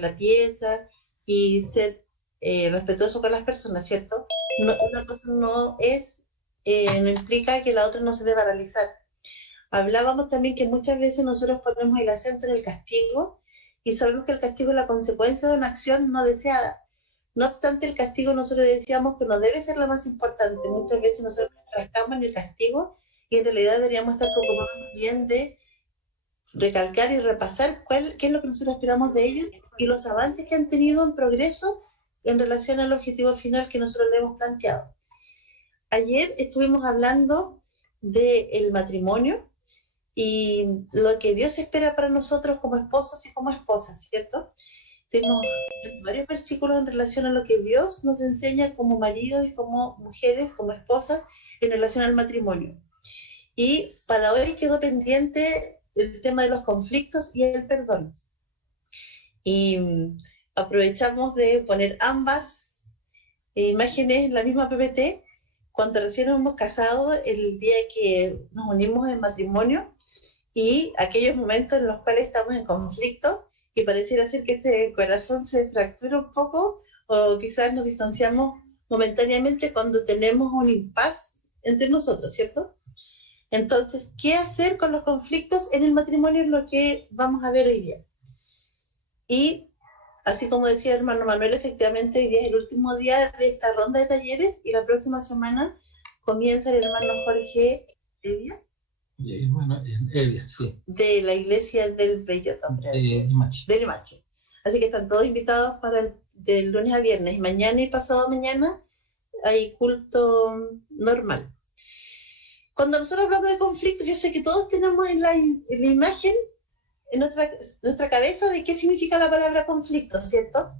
la pieza y ser respetuoso con las personas, ¿cierto? No, una cosa no implica que la otra no se deba realizar. Hablábamos también que muchas veces nosotros ponemos el acento en el castigo y sabemos que el castigo es la consecuencia de una acción no deseada. No obstante, el castigo nosotros decíamos que no debe ser lo más importante. Muchas veces nosotros nos rascamos en el castigo y en realidad deberíamos estar preocupados más bien de recalcar y repasar qué es lo que nosotros esperamos de ellos y los avances que han tenido en progreso en relación al objetivo final que nosotros le hemos planteado. Ayer estuvimos hablando del matrimonio y lo que Dios espera para nosotros como esposos y como esposas, ¿cierto? Tenemos varios versículos en relación a lo que Dios nos enseña como maridos y como mujeres, como esposas, en relación al matrimonio. Y para hoy quedó pendiente el tema de los conflictos y el perdón. Y aprovechamos de poner ambas imágenes en la misma PPT. Cuando recién nos hemos casado, el día que nos unimos en matrimonio y aquellos momentos en los cuales estamos en conflicto y pareciera ser que ese corazón se fractura un poco o quizás nos distanciamos momentáneamente cuando tenemos un impas entre nosotros, ¿cierto? Entonces, ¿qué hacer con los conflictos en el matrimonio? Es lo que vamos a ver hoy día. Y así como decía el hermano Manuel, efectivamente hoy día es el último día de esta ronda de talleres y la próxima semana comienza el hermano Jorge Evia. Bueno, Evia, sí. De la iglesia del Belloto. De Limache. Así que están todos invitados para del lunes a viernes. Mañana y pasado mañana hay culto normal. Cuando nosotros hablamos de conflicto, yo sé que todos tenemos en la imagen, en nuestra cabeza, de qué significa la palabra conflicto, ¿cierto?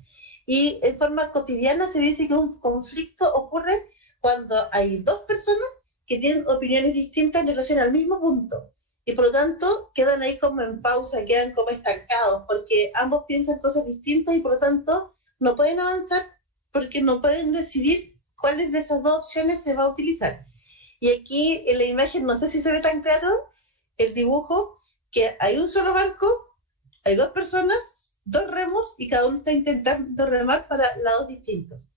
Y en forma cotidiana se dice que un conflicto ocurre cuando hay dos personas que tienen opiniones distintas en relación al mismo punto. Y por lo tanto quedan ahí como en pausa, quedan como estancados, porque ambos piensan cosas distintas y por lo tanto no pueden avanzar porque no pueden decidir cuáles de esas dos opciones se va a utilizar. Y aquí en la imagen, no sé si se ve tan claro el dibujo, que hay un solo barco, hay dos personas, dos remos, y cada uno está intentando remar para lados distintos.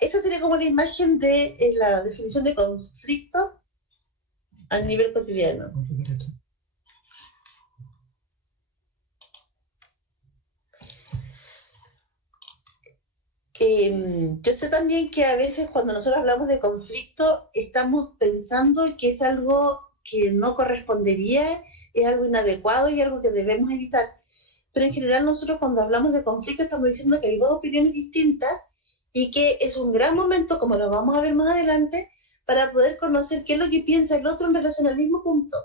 Esa sería como la imagen de la definición de conflicto a nivel cotidiano. Yo sé también que a veces cuando nosotros hablamos de conflicto estamos pensando que es algo que no correspondería, es algo inadecuado y algo que debemos evitar. Pero en general nosotros cuando hablamos de conflicto estamos diciendo que hay dos opiniones distintas y que es un gran momento, como lo vamos a ver más adelante, para poder conocer qué es lo que piensa el otro en relación al mismo punto,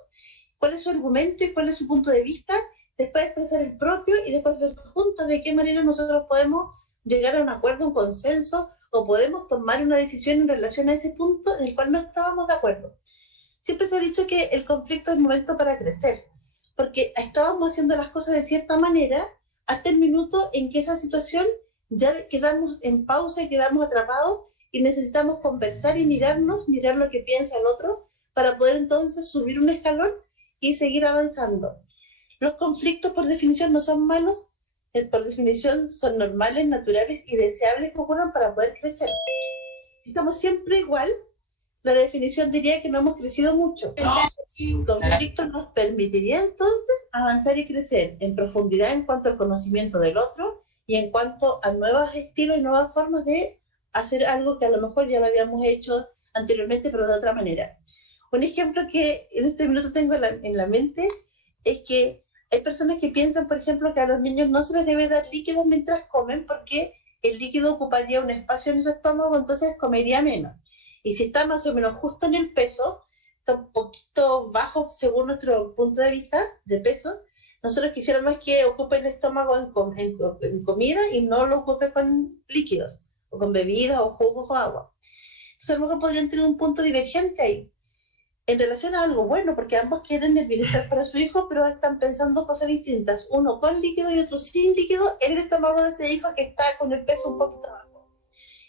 cuál es su argumento y cuál es su punto de vista, después expresar el propio y después ver juntos de qué manera nosotros podemos llegar a un acuerdo, un consenso, o podemos tomar una decisión en relación a ese punto en el cual no estábamos de acuerdo. Siempre se ha dicho que el conflicto es el momento para crecer, porque estábamos haciendo las cosas de cierta manera hasta el minuto en que esa situación ya quedamos en pausa y quedamos atrapados y necesitamos conversar y mirarnos, mirar lo que piensa el otro para poder entonces subir un escalón y seguir avanzando. Los conflictos por definición no son malos, por definición son normales, naturales y deseables que ocurran para poder crecer. Si estamos siempre igual, la definición diría que no hemos crecido mucho. El conflicto nos permitiría entonces avanzar y crecer en profundidad en cuanto al conocimiento del otro y en cuanto a nuevos estilos y nuevas formas de hacer algo que a lo mejor ya lo habíamos hecho anteriormente, pero de otra manera. Un ejemplo que en este minuto tengo en la mente es que hay personas que piensan, por ejemplo, que a los niños no se les debe dar líquidos mientras comen porque el líquido ocuparía un espacio en el estómago, entonces comería menos. Y si está más o menos justo en el peso, está un poquito bajo según nuestro punto de vista de peso, nosotros quisiéramos que ocupe el estómago en comida y no lo ocupe con líquidos, o con bebidas, o jugos, o agua. Entonces a lo mejor podrían tener un punto divergente ahí en relación a algo bueno, porque ambos quieren el bienestar para su hijo, pero están pensando cosas distintas, uno con líquido y otro sin líquido en el estómago de ese hijo que está con el peso un poquito bajo.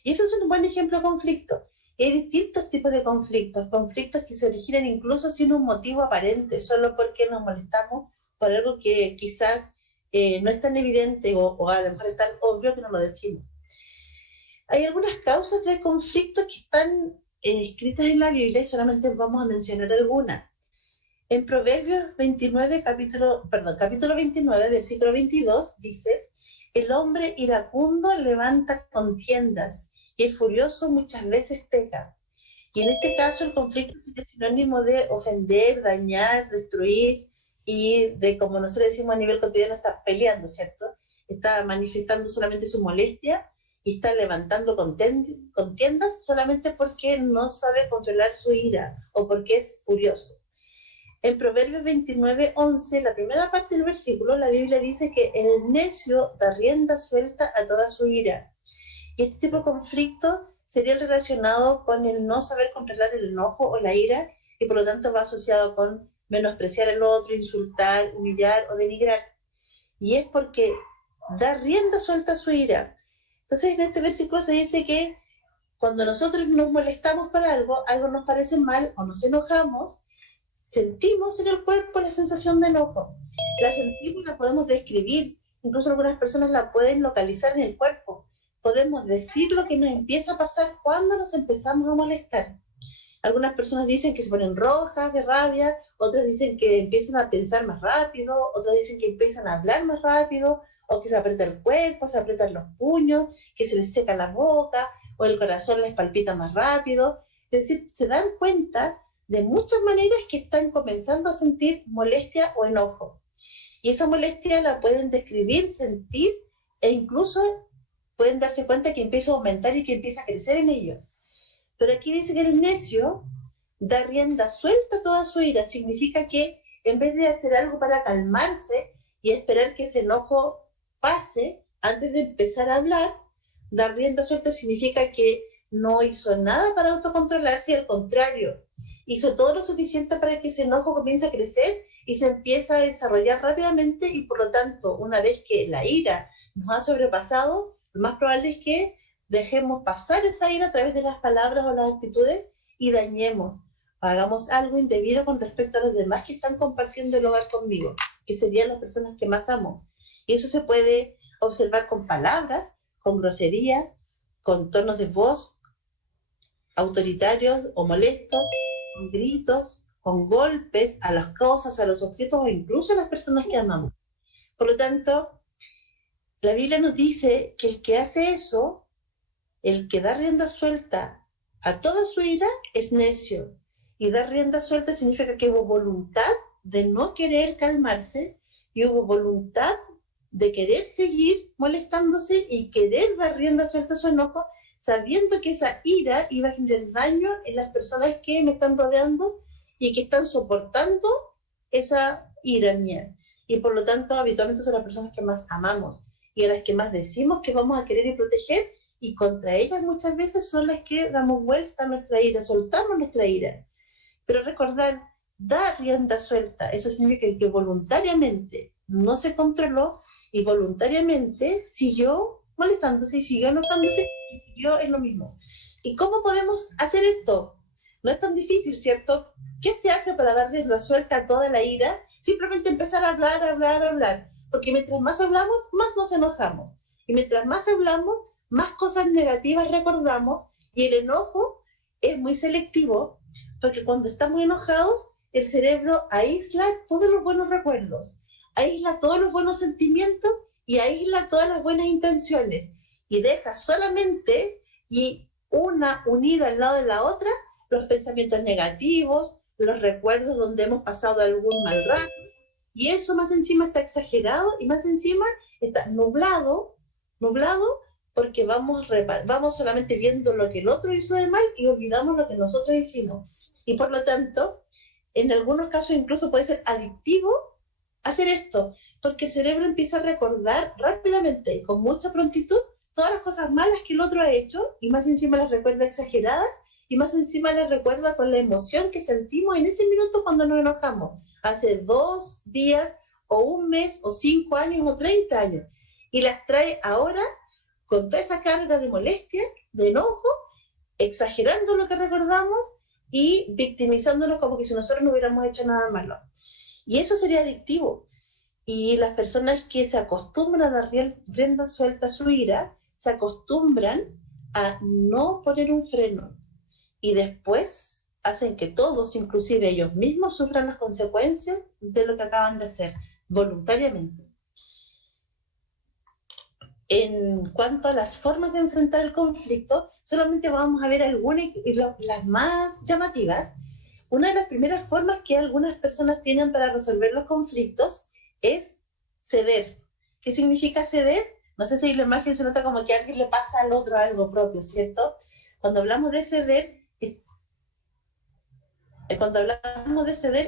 Y ese es un buen ejemplo de conflicto. Y hay distintos tipos de conflictos que se originan incluso sin un motivo aparente, solo porque nos molestamos por algo que quizás no es tan evidente o a lo mejor es tan obvio que no lo decimos. Hay algunas causas de conflicto que están escritas en la Biblia y solamente vamos a mencionar algunas. En Proverbios 29, capítulo 29, versículo 22, dice: el hombre iracundo levanta contiendas y el furioso muchas veces peca. Y en este caso el conflicto es sinónimo de ofender, dañar, destruir y de, como nosotros decimos a nivel cotidiano, está peleando, ¿cierto? Está manifestando solamente su molestia y está levantando contiendas solamente porque no sabe controlar su ira o porque es furioso. En Proverbios 29, 11, la primera parte del versículo, la Biblia dice que el necio da rienda suelta a toda su ira. Y este tipo de conflicto sería relacionado con el no saber controlar el enojo o la ira, y por lo tanto va asociado con menospreciar al otro, insultar, humillar o denigrar. Y es porque da rienda suelta a su ira. Entonces en este versículo se dice que cuando nosotros nos molestamos por algo, algo nos parece mal o nos enojamos, sentimos en el cuerpo la sensación de enojo. La sentimos, la podemos describir, incluso algunas personas la pueden localizar en el cuerpo. Podemos decir lo que nos empieza a pasar cuando nos empezamos a molestar. Algunas personas dicen que se ponen rojas de rabia, otras dicen que empiezan a pensar más rápido, otras dicen que empiezan a hablar más rápido, o que se aprieta el cuerpo, se aprietan los puños, que se les seca la boca, o el corazón les palpita más rápido. Es decir, se dan cuenta de muchas maneras que están comenzando a sentir molestia o enojo. Y esa molestia la pueden describir, sentir, e incluso pueden darse cuenta que empieza a aumentar y que empieza a crecer en ellos. Pero aquí dice que el necio da rienda suelta a toda su ira. Significa que en vez de hacer algo para calmarse y esperar que ese enojo pase antes de empezar a hablar, dar rienda suelta significa que no hizo nada para autocontrolarse y al contrario, hizo todo lo suficiente para que ese enojo comience a crecer y se empieza a desarrollar rápidamente, y por lo tanto, una vez que la ira nos ha sobrepasado, lo más probable es que dejemos pasar esa ira a través de las palabras o las actitudes y dañemos, hagamos algo indebido con respecto a los demás que están compartiendo el hogar conmigo, que serían las personas que más amo. Y eso se puede observar con palabras, con groserías, con tonos de voz autoritarios o molestos, con gritos, con golpes a las cosas, a los objetos o incluso a las personas que amamos. Por lo tanto, la Biblia nos dice que el que hace eso, el que da rienda suelta a toda su ira, es necio. Y dar rienda suelta significa que hubo voluntad de no querer calmarse y hubo voluntad de querer seguir molestándose y querer dar rienda suelta a su enojo, sabiendo que esa ira iba a generar daño en las personas que me están rodeando y que están soportando esa ira mía. Y por lo tanto, habitualmente son las personas que más amamos y a las que más decimos que vamos a querer y proteger, y contra ellas muchas veces son las que damos vuelta a nuestra ira, soltamos nuestra ira. Pero recordar, dar rienda suelta, eso significa que voluntariamente no se controló y voluntariamente siguió molestándose y siguió enojándose y siguió en lo mismo. ¿Y cómo podemos hacer esto? No es tan difícil, ¿cierto? ¿Qué se hace para dar rienda suelta a toda la ira? Simplemente empezar a hablar. Porque mientras más hablamos, más nos enojamos. Y mientras más hablamos, más cosas negativas recordamos, y el enojo es muy selectivo, porque cuando estamos enojados, el cerebro aísla todos los buenos recuerdos, aísla todos los buenos sentimientos y aísla todas las buenas intenciones, y deja solamente, y una unida al lado de la otra, los pensamientos negativos, los recuerdos donde hemos pasado algún mal rato, y eso más encima está exagerado y más encima está nublado, porque vamos solamente viendo lo que el otro hizo de mal y olvidamos lo que nosotros hicimos. Y por lo tanto, en algunos casos incluso puede ser adictivo hacer esto, porque el cerebro empieza a recordar rápidamente y con mucha prontitud todas las cosas malas que el otro ha hecho, y más encima las recuerda exageradas, y más encima las recuerda con la emoción que sentimos en ese minuto cuando nos enojamos, hace 2 días, o 1 mes, o 5 años, o 30 años, y las trae ahora con toda esa carga de molestia, de enojo, exagerando lo que recordamos y victimizándonos como que si nosotros no hubiéramos hecho nada malo. Y eso sería adictivo. Y las personas que se acostumbran a dar rienda suelta a su ira, se acostumbran a no poner un freno. Y después hacen que todos, inclusive ellos mismos, sufran las consecuencias de lo que acaban de hacer, voluntariamente. En cuanto a las formas de enfrentar el conflicto, solamente vamos a ver algunas y las más llamativas. Una de las primeras formas que algunas personas tienen para resolver los conflictos es ceder. ¿Qué significa ceder? No sé si la imagen se nota como que a alguien le pasa al otro algo propio, ¿cierto? Cuando hablamos de ceder,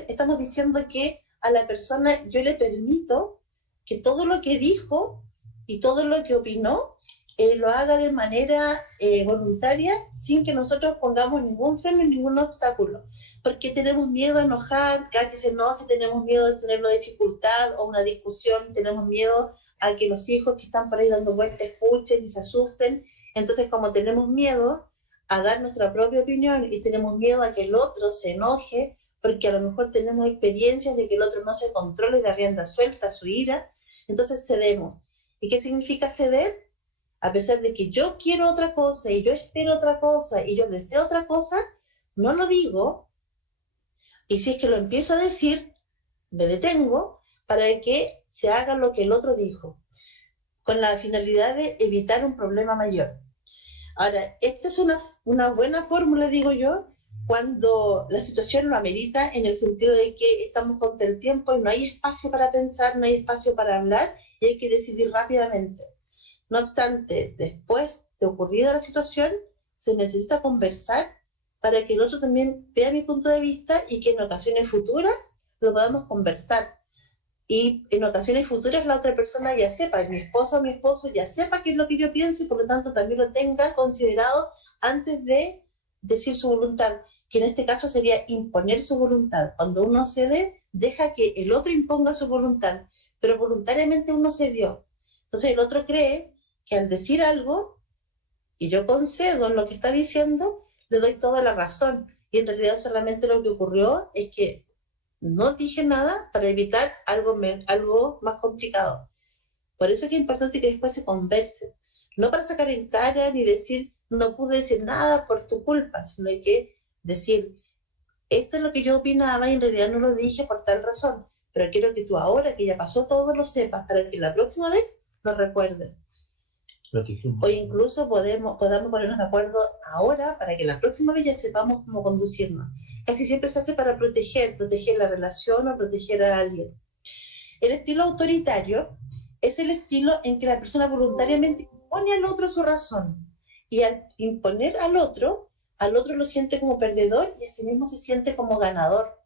estamos diciendo que a la persona yo le permito que todo lo que dijo y todo lo que opinó lo haga de manera voluntaria, sin que nosotros pongamos ningún freno y ningún obstáculo, porque tenemos miedo a enojar, a que se enoje, tenemos miedo de tener una dificultad o una discusión, tenemos miedo a que los hijos que están por ahí dando vueltas escuchen y se asusten. Entonces, como tenemos miedo a dar nuestra propia opinión y tenemos miedo a que el otro se enoje, porque a lo mejor tenemos experiencias de que el otro no se controle y da rienda suelta a su ira, entonces cedemos. ¿Y qué significa ceder? A pesar de que yo quiero otra cosa y yo espero otra cosa y yo deseo otra cosa, no lo digo, y si es que lo empiezo a decir, me detengo para que se haga lo que el otro dijo, con la finalidad de evitar un problema mayor. Ahora, esta es una buena fórmula, digo yo, cuando la situación lo amerita, en el sentido de que estamos contra el tiempo y no hay espacio para pensar, no hay espacio para hablar y hay que decidir rápidamente. No obstante, después de ocurrida la situación, se necesita conversar para que el otro también vea mi punto de vista y que en ocasiones futuras lo podamos conversar. Y en ocasiones futuras la otra persona ya sepa, mi esposa o mi esposo ya sepa qué es lo que yo pienso y por lo tanto también lo tenga considerado antes de decir su voluntad, que en este caso sería imponer su voluntad. Cuando uno cede, deja que el otro imponga su voluntad, pero voluntariamente uno cedió. Entonces el otro cree que al decir algo, y yo concedo en lo que está diciendo, le doy toda la razón. Y en realidad solamente lo que ocurrió es que no dije nada para evitar algo más complicado. Por eso es que es importante que después se converse. No para sacar en cara ni decir, no pude decir nada por tu culpa, sino que decir, esto es lo que yo opinaba y en realidad no lo dije por tal razón. Pero quiero que tú ahora, que ya pasó todo, lo sepas, para que la próxima vez lo recuerdes. O incluso podamos ponernos de acuerdo ahora para que la próxima vez ya sepamos cómo conducirnos. Casi siempre se hace para proteger la relación o proteger a alguien. El estilo autoritario es el estilo en que la persona voluntariamente impone al otro su razón. Y al imponer al otro lo siente como perdedor y asimismo se siente como ganador.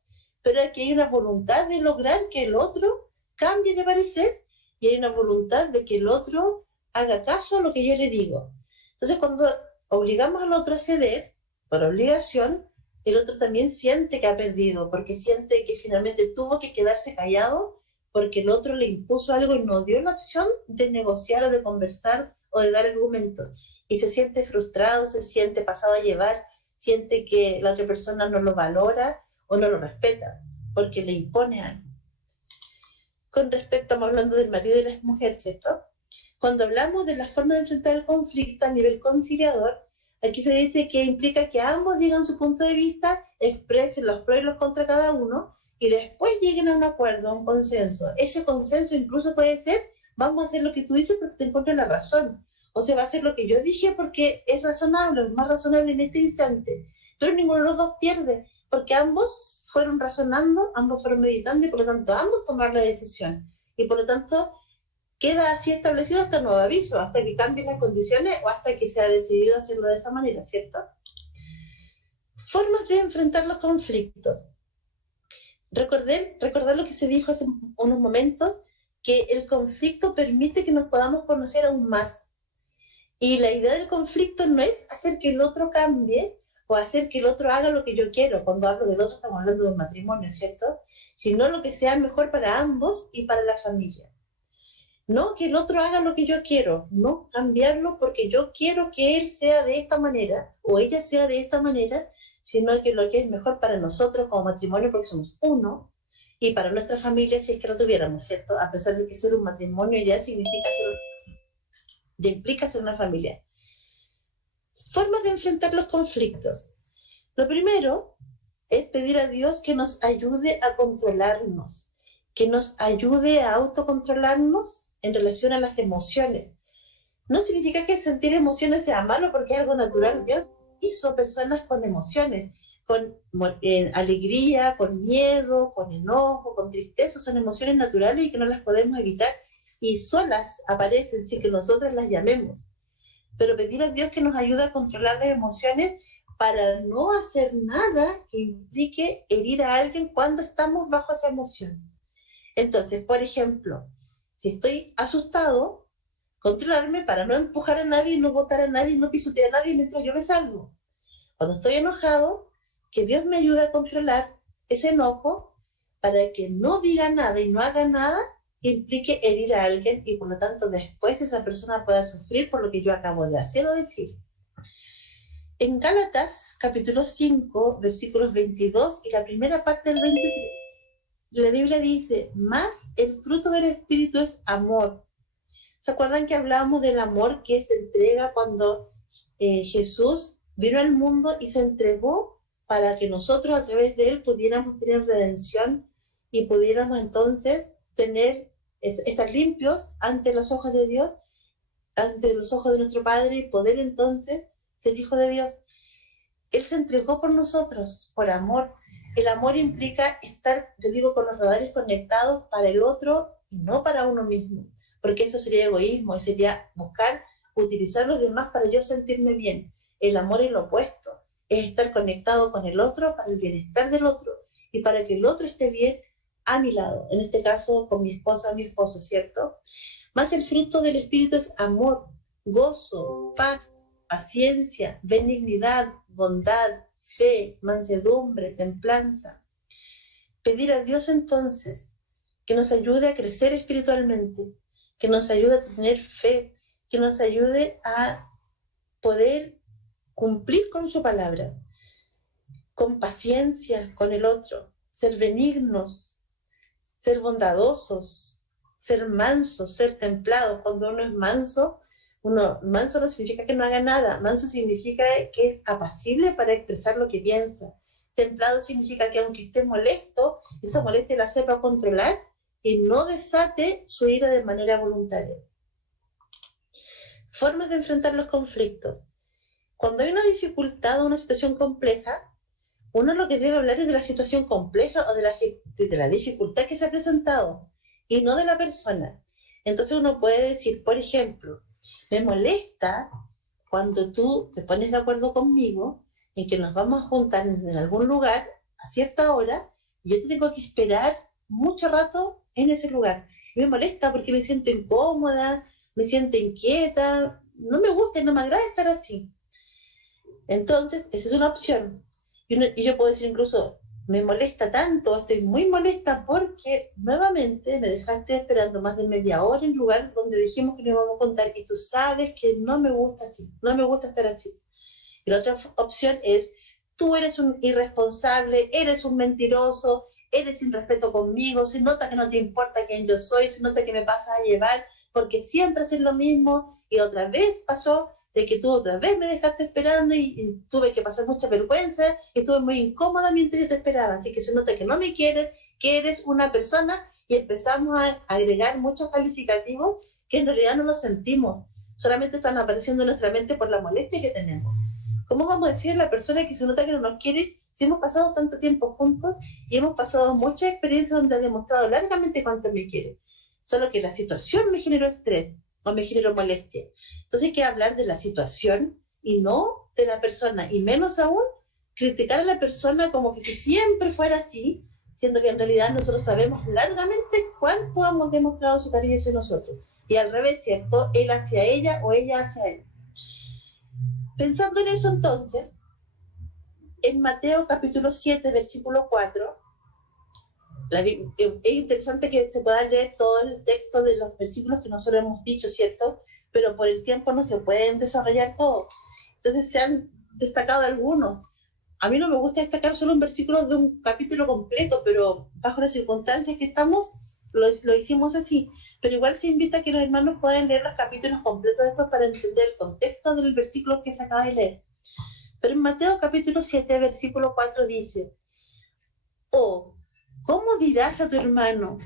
Pero aquí hay una voluntad de lograr que el otro cambie de parecer y hay una voluntad de que el otro haga caso a lo que yo le digo. Entonces, cuando obligamos al otro a ceder, por obligación, el otro también siente que ha perdido, porque siente que finalmente tuvo que quedarse callado porque el otro le impuso algo y no dio la opción de negociar o de conversar o de dar argumentos. Y se siente frustrado, se siente pasado a llevar, siente que la otra persona no lo valora o no lo respeta, porque le impone algo. Con respecto, estamos hablando del marido y la mujer, ¿cierto? Cuando hablamos de la forma de enfrentar el conflicto a nivel conciliador, aquí se dice que implica que ambos digan su punto de vista, expresen los pros y los contras cada uno, y después lleguen a un acuerdo, a un consenso. Ese consenso incluso puede ser, vamos a hacer lo que tú dices porque te encuentro la razón. O sea, va a ser lo que yo dije porque es razonable, es más razonable en este instante. Pero ninguno de los dos pierde, porque ambos fueron razonando, ambos fueron meditando y por lo tanto ambos tomaron la decisión. Y por lo tanto queda así establecido hasta nuevo aviso, hasta que cambien las condiciones o hasta que se ha decidido hacerlo de esa manera, ¿cierto? Formas de enfrentar los conflictos. Recordar lo que se dijo hace unos momentos, que el conflicto permite que nos podamos conocer aún más. Y la idea del conflicto no es hacer que el otro cambie o hacer que el otro haga lo que yo quiero. Cuando hablo del otro estamos hablando de un matrimonio, ¿cierto? Sino lo que sea mejor para ambos y para la familia. No que el otro haga lo que yo quiero, no cambiarlo porque yo quiero que él sea de esta manera o ella sea de esta manera, sino que lo que es mejor para nosotros como matrimonio, porque somos uno, y para nuestra familia si es que lo tuviéramos, ¿cierto? A pesar de que ser un matrimonio ya significa ya implica ser una familia. Formas de enfrentar los conflictos. Lo primero es pedir a Dios que nos ayude a controlarnos, que nos ayude a autocontrolarnos en relación a las emociones. No significa que sentir emociones sea malo porque es algo natural. Dios hizo personas con emociones, con alegría, con miedo, con enojo, con tristeza. Son emociones naturales y que no las podemos evitar y solas aparecen sin que nosotros las llamemos. Pero pedir a Dios que nos ayude a controlar las emociones para no hacer nada que implique herir a alguien cuando estamos bajo esa emoción. Entonces, por ejemplo, si estoy asustado, controlarme para no empujar a nadie, no botar a nadie, no pisotear a nadie mientras yo me salgo. Cuando estoy enojado, que Dios me ayude a controlar ese enojo para que no diga nada y no haga nada que implique herir a alguien y por lo tanto después esa persona pueda sufrir por lo que yo acabo de hacer o decir. En Gálatas, capítulo 5, versículos 22 y la primera parte del 23, la Biblia dice, más el fruto del Espíritu es amor. ¿Se acuerdan que hablábamos del amor que se entrega cuando Jesús vino al mundo y se entregó para que nosotros a través de él pudiéramos tener redención y pudiéramos entonces estar limpios ante los ojos de Dios, ante los ojos de nuestro Padre y poder entonces ser hijo de Dios? Él se entregó por nosotros, por amor. El amor implica estar, yo digo, con los radares conectados para el otro y no para uno mismo, porque eso sería egoísmo y sería buscar utilizar los demás para yo sentirme bien. El amor es lo opuesto, es estar conectado con el otro para el bienestar del otro y para que el otro esté bien a mi lado, en este caso con mi esposa, mi esposo, ¿cierto? Más el fruto del Espíritu es amor, gozo, paz, paciencia, benignidad, bondad, fe, mansedumbre, templanza. Pedir a Dios entonces que nos ayude a crecer espiritualmente, que nos ayude a tener fe, que nos ayude a poder cumplir con su palabra, con paciencia con el otro, ser benignos, ser bondadosos, ser mansos, ser templados. Cuando uno es manso no significa que no haga nada, manso significa que es apacible para expresar lo que piensa. Templado significa que aunque esté molesto, esa molestia la sepa controlar y no desate su ira de manera voluntaria. Formas de enfrentar los conflictos. Cuando hay una dificultad o una situación compleja, uno lo que debe hablar es de la situación compleja o de la dificultad que se ha presentado y no de la persona. Entonces uno puede decir, por ejemplo, me molesta cuando tú te pones de acuerdo conmigo en que nos vamos a juntar en algún lugar a cierta hora y yo te tengo que esperar mucho rato en ese lugar. Y me molesta porque me siento incómoda, me siento inquieta, no me gusta y no me agrada estar así. Entonces, esa es una opción. Y yo puedo decir incluso, me molesta tanto, estoy muy molesta porque nuevamente me dejaste esperando más de media hora en el lugar donde dijimos que nos íbamos a contar y tú sabes que no me gusta así, no me gusta estar así. Y la otra opción es, tú eres un irresponsable, eres un mentiroso, eres sin respeto conmigo, se nota que no te importa quién yo soy, se nota que me pasas a llevar porque siempre haces lo mismo y otra vez pasó de que tú otra vez me dejaste esperando y tuve que pasar mucha vergüenza, y estuve muy incómoda mientras yo te esperaba, así que se nota que no me quieres, que eres una persona, y empezamos a agregar muchos calificativos que en realidad no los sentimos, solamente están apareciendo en nuestra mente por la molestia que tenemos. ¿Cómo vamos a decir a la persona que se nota que no nos quiere si hemos pasado tanto tiempo juntos y hemos pasado muchas experiencias donde ha demostrado largamente cuánto me quiere? Solo que la situación me generó estrés o me generó molestia. Entonces hay que hablar de la situación y no de la persona, y menos aún criticar a la persona como que si siempre fuera así, siendo que en realidad nosotros sabemos largamente cuánto hemos demostrado su cariño hacia nosotros. Y al revés, ¿cierto? Él hacia ella o ella hacia él. Pensando en eso entonces, en Mateo capítulo 7, versículo 4, es interesante que se pueda leer todo el texto de los versículos que nosotros hemos dicho, ¿cierto? Pero por el tiempo no se pueden desarrollar todos. Entonces se han destacado algunos. a mí no me gusta destacar solo un versículo de un capítulo completo, pero bajo las circunstancias que estamos, lo hicimos así. Pero igual se invita a que los hermanos puedan leer los capítulos completos después para entender el contexto del versículo que se acaba de leer. Pero en Mateo capítulo 7, versículo 4 dice, oh, ¿cómo dirás a tu hermano,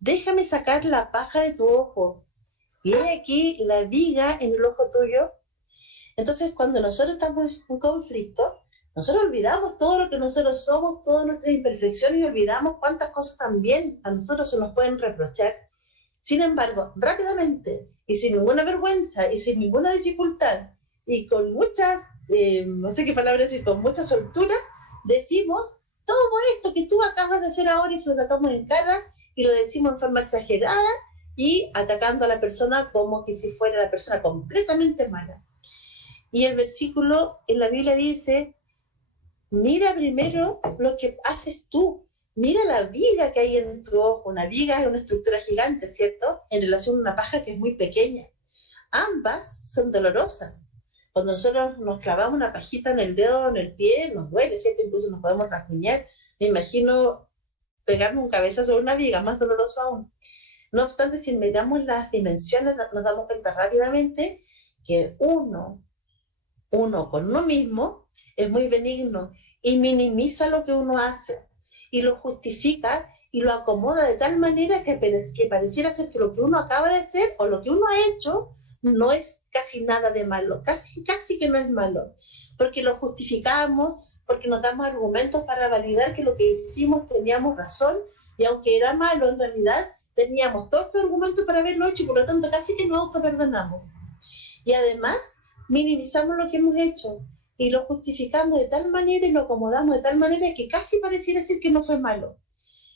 déjame sacar la paja de tu ojo, y he aquí la viga en el ojo tuyo? Entonces, cuando nosotros estamos en un conflicto, nosotros olvidamos todo lo que nosotros somos, todas nuestras imperfecciones, y olvidamos cuántas cosas también a nosotros se nos pueden reprochar. Sin embargo, rápidamente, y sin ninguna vergüenza, y sin ninguna dificultad, y con mucha, no sé qué palabra decir, con mucha soltura, decimos todo esto que tú acabas de hacer ahora y se lo sacamos en cara, y lo decimos en forma exagerada, y atacando a la persona como que si fuera la persona completamente mala. Y el versículo en la Biblia dice, mira primero lo que haces tú. Mira la viga que hay en tu ojo. Una viga es una estructura gigante, ¿cierto? En relación a una paja que es muy pequeña. Ambas son dolorosas. Cuando nosotros nos clavamos una pajita en el dedo, en el pie, nos duele, ¿cierto? Incluso nos podemos rasguñar. Me imagino pegarme un cabezazo sobre una viga, más doloroso aún. No obstante, si miramos las dimensiones, nos damos cuenta rápidamente que uno con uno mismo es muy benigno y minimiza lo que uno hace y lo justifica y lo acomoda de tal manera que pareciera ser que lo que uno acaba de hacer o lo que uno ha hecho no es casi nada de malo, casi que no es malo, porque lo justificamos, porque nos damos argumentos para validar que lo que hicimos teníamos razón, y aunque era malo en realidad teníamos todos estos argumentos para haberlo hecho, y por lo tanto casi que nos autoperdonamos. Y además minimizamos lo que hemos hecho y lo justificamos de tal manera y lo acomodamos de tal manera que casi pareciera ser que no fue malo.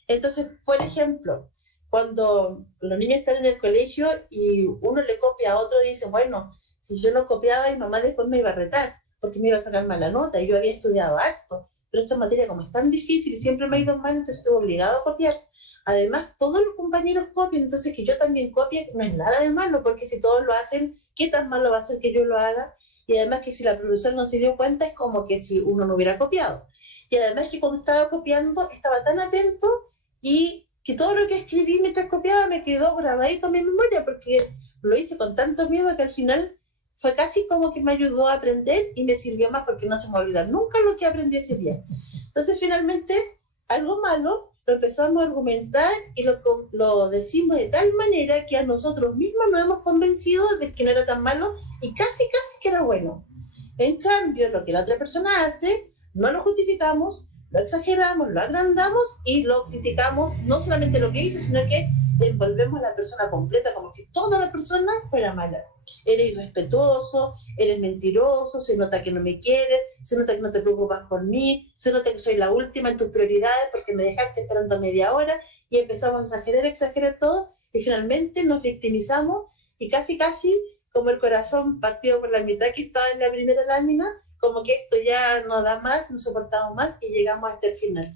Entonces, por ejemplo, cuando los niños están en el colegio y uno le copia a otro y dice, bueno, si yo no copiaba, mi mamá después me iba a retar porque me iba a sacar mala nota y yo había estudiado harto, pero esta materia como es tan difícil y siempre me ha ido mal, entonces estuve obligado a copiar. Además, todos los compañeros copian, entonces que yo también copie no es nada de malo, porque si todos lo hacen, ¿qué tan malo va a ser que yo lo haga? Y además que si la profesora no se dio cuenta, es como que si uno no hubiera copiado. Y además que cuando estaba copiando, estaba tan atento y que todo lo que escribí mientras copiaba me quedó grabadito en mi memoria, porque lo hice con tanto miedo que al final fue casi como que me ayudó a aprender y me sirvió más porque no se me va a olvidar nunca lo que aprendí ese día. Entonces, finalmente, algo malo lo empezamos a argumentar y lo decimos de tal manera que a nosotros mismos nos hemos convencido de que no era tan malo y casi que era bueno. En cambio, lo que la otra persona hace, no lo justificamos, lo exageramos, lo agrandamos y lo criticamos, no solamente lo que hizo, sino que envolvemos a la persona completa como si toda la persona fuera mala. Eres irrespetuoso, eres mentiroso, se nota que no me quieres, se nota que no te preocupas por mí, se nota que soy la última en tus prioridades porque me dejaste esperando media hora, y empezamos a exagerar todo y finalmente nos victimizamos y casi como el corazón partido por la mitad que estaba en la primera lámina, como que esto ya no da más, no soportamos más y llegamos hasta el final.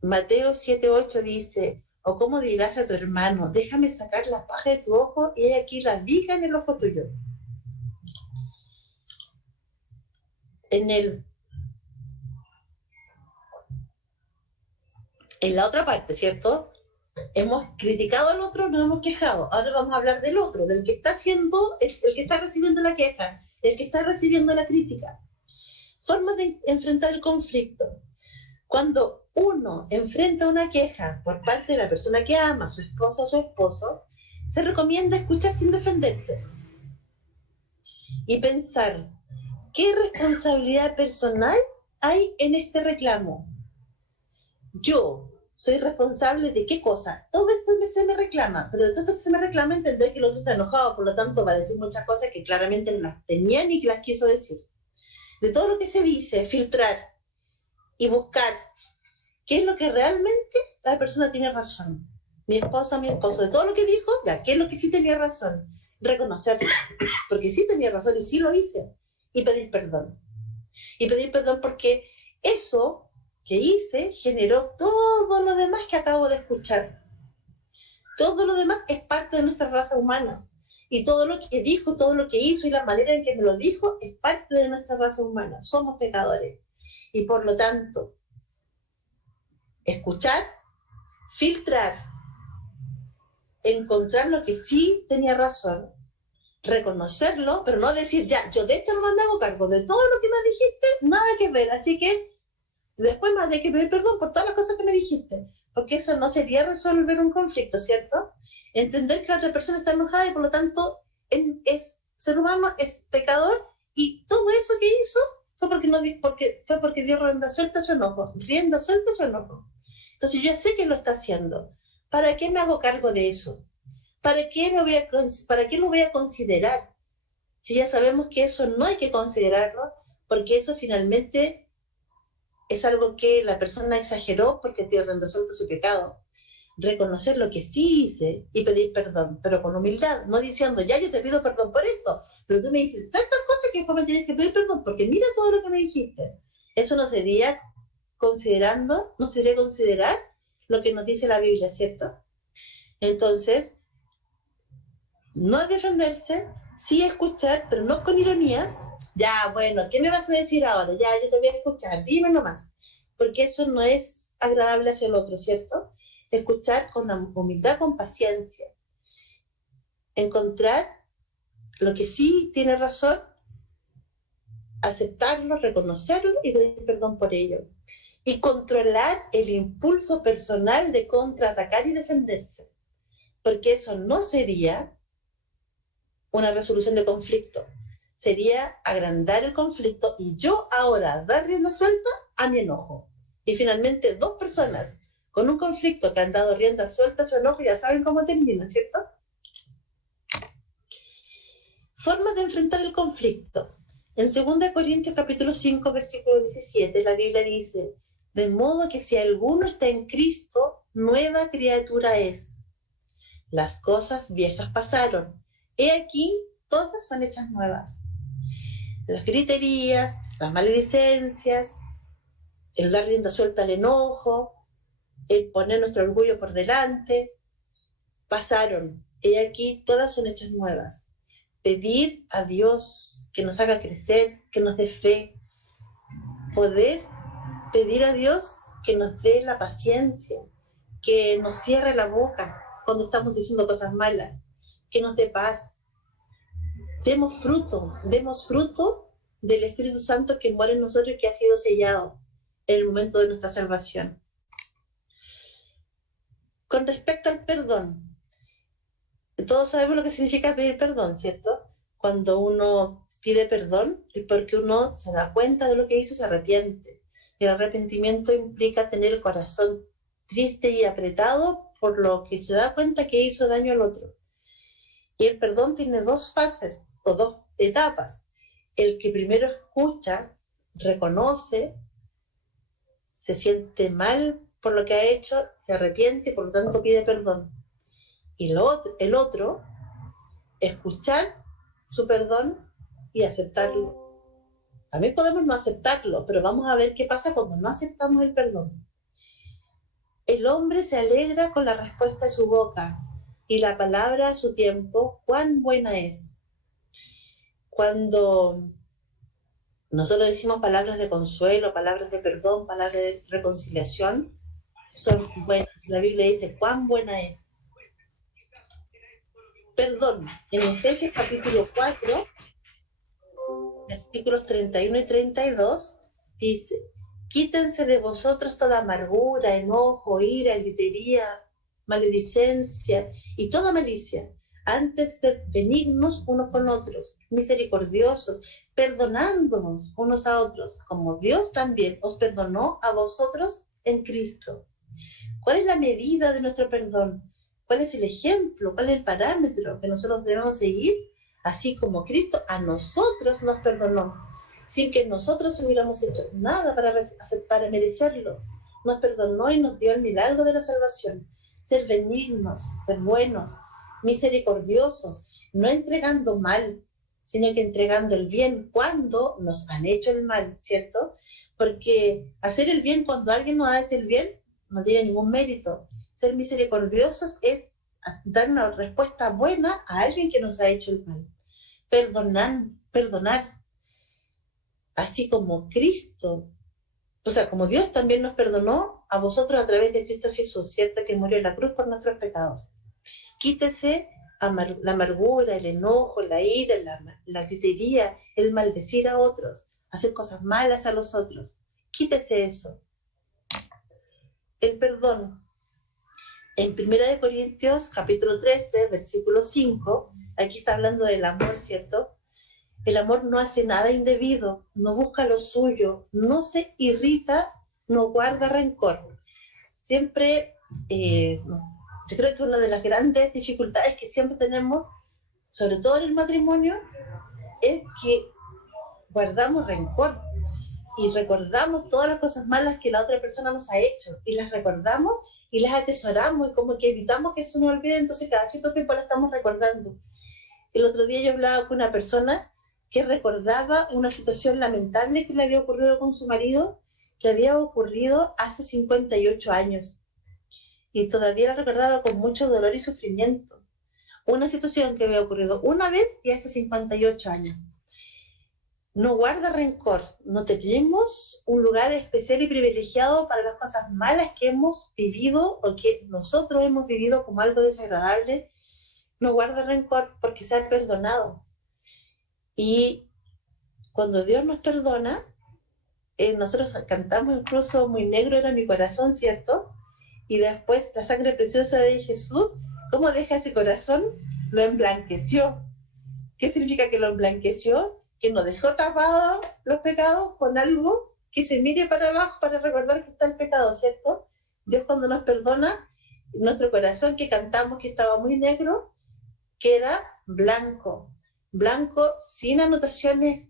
Mateo 7:8 dice, o cómo dirás a tu hermano, déjame sacar la paja de tu ojo y he aquí la viga en el ojo tuyo. En la otra parte, ¿cierto? Hemos criticado al otro, nos hemos quejado. Ahora vamos a hablar del otro, del que está haciendo, el que está recibiendo la queja, el que está recibiendo la crítica. Formas de enfrentar el conflicto. Cuando uno enfrenta una queja por parte de la persona que ama, su esposa o su esposo, se recomienda escuchar sin defenderse y pensar qué responsabilidad personal hay en este reclamo. Yo soy responsable de qué cosa. Todo esto se me reclama, pero de todo esto que se me reclama entender que el otro está enojado, por lo tanto va a decir muchas cosas que claramente no las tenía ni que las quiso decir. De todo lo que se dice, filtrar y buscar qué es lo que realmente la persona tiene razón. Mi esposo, de todo lo que dijo, ya, qué es lo que sí tenía razón. Reconocerlo, porque sí tenía razón y sí lo hice. Y pedir perdón. Y pedir perdón porque eso que hice generó todo lo demás que acabo de escuchar. Todo lo demás es parte de nuestra raza humana. Y todo lo que dijo, todo lo que hizo y la manera en que me lo dijo es parte de nuestra raza humana. Somos pecadores. Y por lo tanto, escuchar, filtrar, encontrar lo que sí tenía razón, reconocerlo, pero no decir, ya, yo de esto no me hago cargo, de todo lo que me dijiste, nada que ver, así que después más de que pedir perdón por todas las cosas que me dijiste, porque eso no sería resolver un conflicto, ¿cierto? Entender que la otra persona está enojada y por lo tanto es ser humano, es pecador, y todo eso que hizo fue porque dio rienda suelta a su enojo, Entonces yo ya sé que lo está haciendo. ¿Para qué me hago cargo de eso? ¿Para qué lo voy a considerar? Si ya sabemos que eso no hay que considerarlo, porque eso finalmente es algo que la persona exageró porque dio rienda suelta a su pecado. Reconocer lo que sí hice y pedir perdón, pero con humildad, no diciendo, ya yo te pido perdón por esto, pero tú me dices tantas cosas que después me tienes que pedir perdón porque mira todo lo que me dijiste. Eso no sería considerar lo que nos dice la Biblia, ¿cierto? Entonces, no defenderse, sí escuchar, pero no con ironías. Ya, bueno, ¿qué me vas a decir ahora? Ya, yo te voy a escuchar, dime nomás. Porque eso no es agradable hacia el otro, ¿cierto? Escuchar con humildad, con paciencia. Encontrar lo que sí tiene razón, aceptarlo, reconocerlo y pedir perdón por ello. Y controlar el impulso personal de contraatacar y defenderse. Porque eso no sería una resolución de conflicto. Sería agrandar el conflicto y yo ahora dar rienda suelta a mi enojo. Y finalmente dos personas con un conflicto que han dado rienda suelta a su enojo ya saben cómo termina, ¿cierto? Formas de enfrentar el conflicto. En 2 Corintios capítulo 5, versículo 17, la Biblia dice, de modo que si alguno está en Cristo, nueva criatura es. Las cosas viejas pasaron. He aquí, todas son hechas nuevas. Las griterías, las maledicencias, el dar rienda suelta al enojo, el poner nuestro orgullo por delante, pasaron. He aquí, todas son hechas nuevas. Pedir a Dios que nos haga crecer, que nos dé fe. Poder pedir a Dios que nos dé la paciencia, que nos cierre la boca cuando estamos diciendo cosas malas, que nos dé paz. Demos fruto del Espíritu Santo que mora en nosotros y que ha sido sellado en el momento de nuestra salvación. Con respecto al perdón, todos sabemos lo que significa pedir perdón, ¿cierto? Cuando uno pide perdón es porque uno se da cuenta de lo que hizo y se arrepiente. El arrepentimiento implica tener el corazón triste y apretado por lo que se da cuenta que hizo daño al otro. Y el perdón tiene 2 fases o 2 etapas. El que primero escucha, reconoce, se siente mal por lo que ha hecho, se arrepiente y por lo tanto pide perdón. Y el otro, escuchar su perdón y aceptarlo. También podemos no aceptarlo, pero vamos a ver qué pasa cuando no aceptamos el perdón. El hombre se alegra con la respuesta de su boca y la palabra a su tiempo, cuán buena es. Cuando nosotros decimos palabras de consuelo, palabras de perdón, palabras de reconciliación, son buenas. La Biblia dice cuán buena es. Perdón, en Efesios capítulo 4, versículos 31 y 32, dice, quítense de vosotros toda amargura, enojo, ira, gritería, maledicencia y toda malicia. Antes ser benignos unos con otros, misericordiosos, perdonándonos unos a otros, como Dios también os perdonó a vosotros en Cristo. ¿Cuál es la medida de nuestro perdón? ¿Cuál es el ejemplo? ¿Cuál es el parámetro que nosotros debemos seguir? Así como Cristo a nosotros nos perdonó, sin que nosotros hubiéramos hecho nada para merecerlo. Nos perdonó y nos dio el milagro de la salvación. Ser benignos, ser buenos, misericordiosos, no entregando mal, sino que entregando el bien cuando nos han hecho el mal, ¿cierto? Porque hacer el bien cuando alguien nos hace el bien no tiene ningún mérito. Ser misericordiosos es dar una respuesta buena a alguien que nos ha hecho el mal. Perdonar. Así como Cristo O sea, como Dios también nos perdonó a vosotros a través de Cristo Jesús, ¿cierto? Que murió en la cruz por nuestros pecados. Quítese la amargura, el enojo, la ira, la gritería, el maldecir a otros, hacer cosas malas a los otros. Quítese eso. El perdón. En 1 Corintios, capítulo 13, versículo 5, aquí está hablando del amor, ¿cierto? El amor no hace nada indebido, no busca lo suyo, no se irrita, no guarda rencor. Siempre, yo creo que una de las grandes dificultades que siempre tenemos, sobre todo en el matrimonio, es que guardamos rencor y recordamos todas las cosas malas que la otra persona nos ha hecho y las recordamos y las atesoramos y como que evitamos que eso nos olvide, entonces cada cierto tiempo la estamos recordando. El otro día yo hablaba con una persona que recordaba una situación lamentable que le había ocurrido con su marido, que había ocurrido hace 58 años. Y todavía la recordaba con mucho dolor y sufrimiento. Una situación que había ocurrido una vez y hace 58 años. No guarda rencor. No tenemos un lugar especial y privilegiado para las cosas malas que hemos vivido o que nosotros hemos vivido como algo desagradable. No guarda rencor porque se ha perdonado. Y cuando Dios nos perdona, nosotros cantamos incluso Muy negro era mi corazón, ¿cierto? Y después la sangre preciosa de Jesús, ¿cómo deja ese corazón? Lo emblanqueció. ¿Qué significa que lo emblanqueció? Que nos dejó tapados los pecados con algo que se mire para abajo para recordar que está el pecado, ¿cierto? Dios cuando nos perdona, nuestro corazón que cantamos que estaba muy negro, queda blanco. Blanco, sin anotaciones,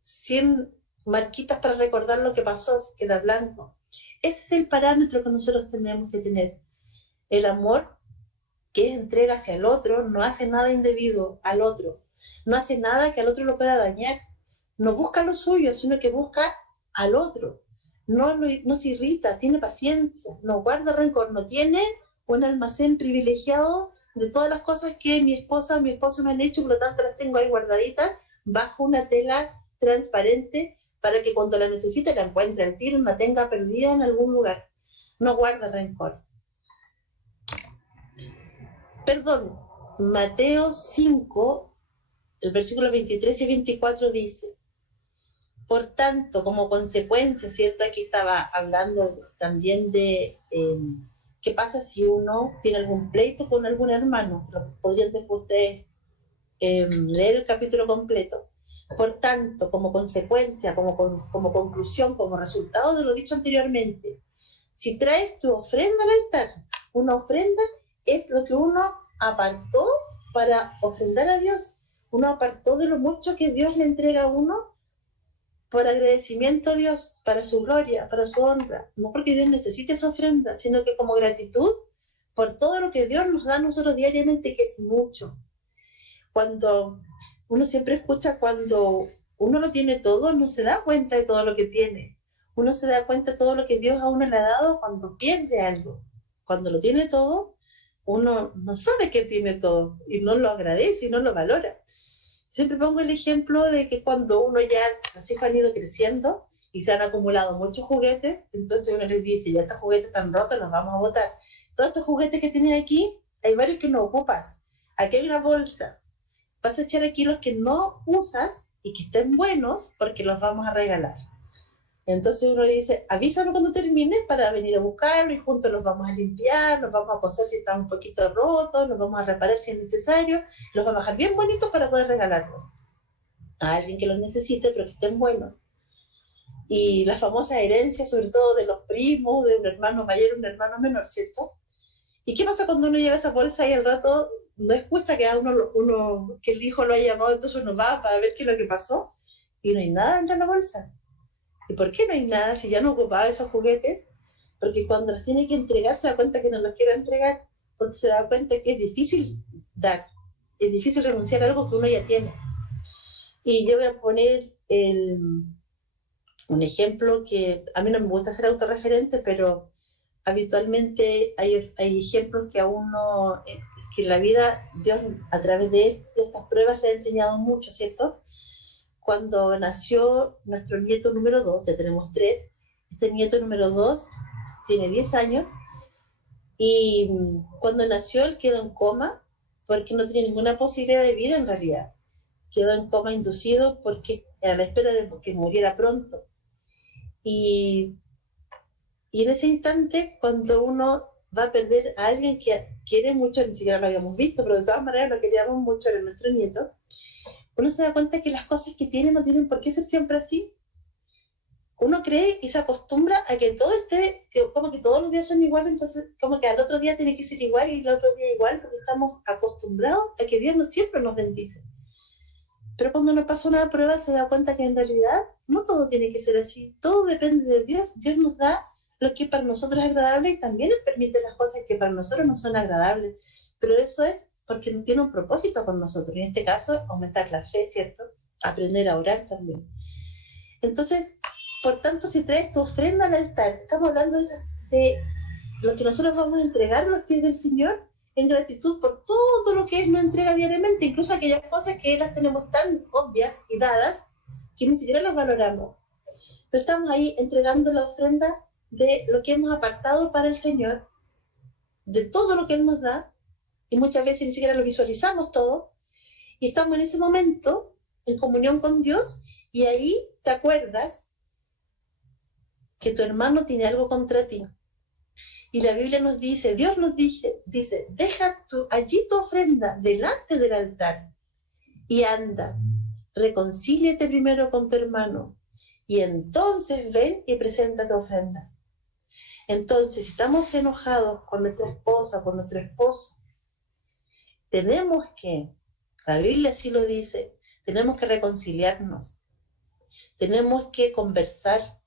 sin marquitas para recordar lo que pasó, queda blanco. Ese es el parámetro que nosotros tenemos que tener. El amor que es entrega hacia el otro no hace nada indebido al otro, no hace nada que al otro lo pueda dañar, no busca lo suyo, sino que busca al otro, no se irrita, tiene paciencia, no guarda rencor, no tiene un almacén privilegiado de todas las cosas que mi esposo me han hecho, por lo tanto las tengo ahí guardaditas bajo una tela transparente para que cuando la necesite la encuentre al tiro, no la tenga perdida en algún lugar. No guarda rencor. Perdón, Mateo 5, el versículo 23 y 24 dice: por tanto, como consecuencia, ¿cierto? Aquí estaba hablando también de qué pasa si uno tiene algún pleito con algún hermano. Podrían después ustedes leer el capítulo completo. Por tanto, como consecuencia, como conclusión, como resultado de lo dicho anteriormente, si traes tu ofrenda al altar, una ofrenda es lo que uno apartó para ofrendar a Dios. Uno apartó de lo mucho que Dios le entrega a uno por agradecimiento a Dios, para su gloria, para su honra. No porque Dios necesite esa ofrenda, sino que como gratitud por todo lo que Dios nos da a nosotros diariamente, que es mucho. Cuando uno siempre escucha, cuando uno lo tiene todo, no se da cuenta de todo lo que tiene. Uno se da cuenta de todo lo que Dios a uno le ha dado cuando pierde algo. Cuando lo tiene todo, uno no sabe que tiene todo y no lo agradece y no lo valora. Siempre pongo el ejemplo de que cuando uno ya, los hijos han ido creciendo y se han acumulado muchos juguetes, entonces uno les dice, ya estos juguetes están rotos, los vamos a botar. Todos estos juguetes que tienes aquí, hay varios que no ocupas. Aquí hay una bolsa. Vas a echar aquí los que no usas y que estén buenos porque los vamos a regalar. Entonces uno le dice, avísame cuando termine para venir a buscarlo y juntos los vamos a limpiar, los vamos a coser si están un poquito rotos, los vamos a reparar si es necesario, los vamos a dejar bien bonitos para poder regalarlos a alguien que los necesite, pero que estén buenos. Y la famosa herencia, sobre todo de los primos, de un hermano mayor, un hermano menor, ¿cierto? ¿Y qué pasa cuando uno lleva esa bolsa y al rato no escucha que a uno que el hijo lo haya llamado, entonces uno va para ver qué es lo que pasó y no hay nada dentro de la bolsa? ¿Y por qué no hay nada si ya no ocupaba esos juguetes? Porque cuando los tiene que entregar se da cuenta que no los quiere entregar, porque se da cuenta que es difícil dar, es difícil renunciar a algo que uno ya tiene. Y yo voy a poner un ejemplo que a mí no me gusta ser autorreferente, pero habitualmente hay ejemplos que a uno, que en la vida Dios a través de estas pruebas le ha enseñado mucho, ¿cierto? Cuando nació nuestro nieto número 2, ya tenemos 3, Este nieto número 2 tiene 10 años y cuando nació él quedó en coma porque no tenía ninguna posibilidad de vida en realidad. Quedó en coma inducido porque a la espera de que muriera pronto. Y en ese instante, cuando uno va a perder a alguien que quiere mucho, ni siquiera lo habíamos visto, pero de todas maneras lo queríamos mucho, era nuestro nieto, uno se da cuenta que las cosas que tiene no tienen por qué ser siempre así. Uno cree y se acostumbra a que todo esté, como que todos los días son iguales, entonces como que al otro día tiene que ser igual y el otro día igual, porque estamos acostumbrados a que Dios no siempre nos bendice. Pero cuando uno pasa una prueba se da cuenta que en realidad no todo tiene que ser así, todo depende de Dios. Dios nos da lo que para nosotros es agradable y también Él permite las cosas que para nosotros no son agradables. Pero eso es porque tiene un propósito con nosotros, y en este caso aumentar la fe, ¿cierto? Aprender a orar también. Entonces, por tanto, si traes tu ofrenda al altar, estamos hablando de lo que nosotros vamos a entregar a los pies del Señor en gratitud por todo lo que Él nos entrega diariamente, incluso aquellas cosas que las tenemos tan obvias y dadas que ni siquiera las valoramos. Pero estamos ahí entregando la ofrenda de lo que hemos apartado para el Señor, de todo lo que Él nos da, y muchas veces ni siquiera lo visualizamos todo, y estamos en ese momento en comunión con Dios, y ahí te acuerdas que tu hermano tiene algo contra ti. Y la Biblia nos dice, Dios nos dice, deja allí tu ofrenda delante del altar y anda, reconcíliate primero con tu hermano y entonces ven y presenta tu ofrenda. Entonces, si estamos enojados con nuestra esposa, con nuestro esposo, tenemos que, la Biblia así lo dice, tenemos que reconciliarnos, tenemos que conversar,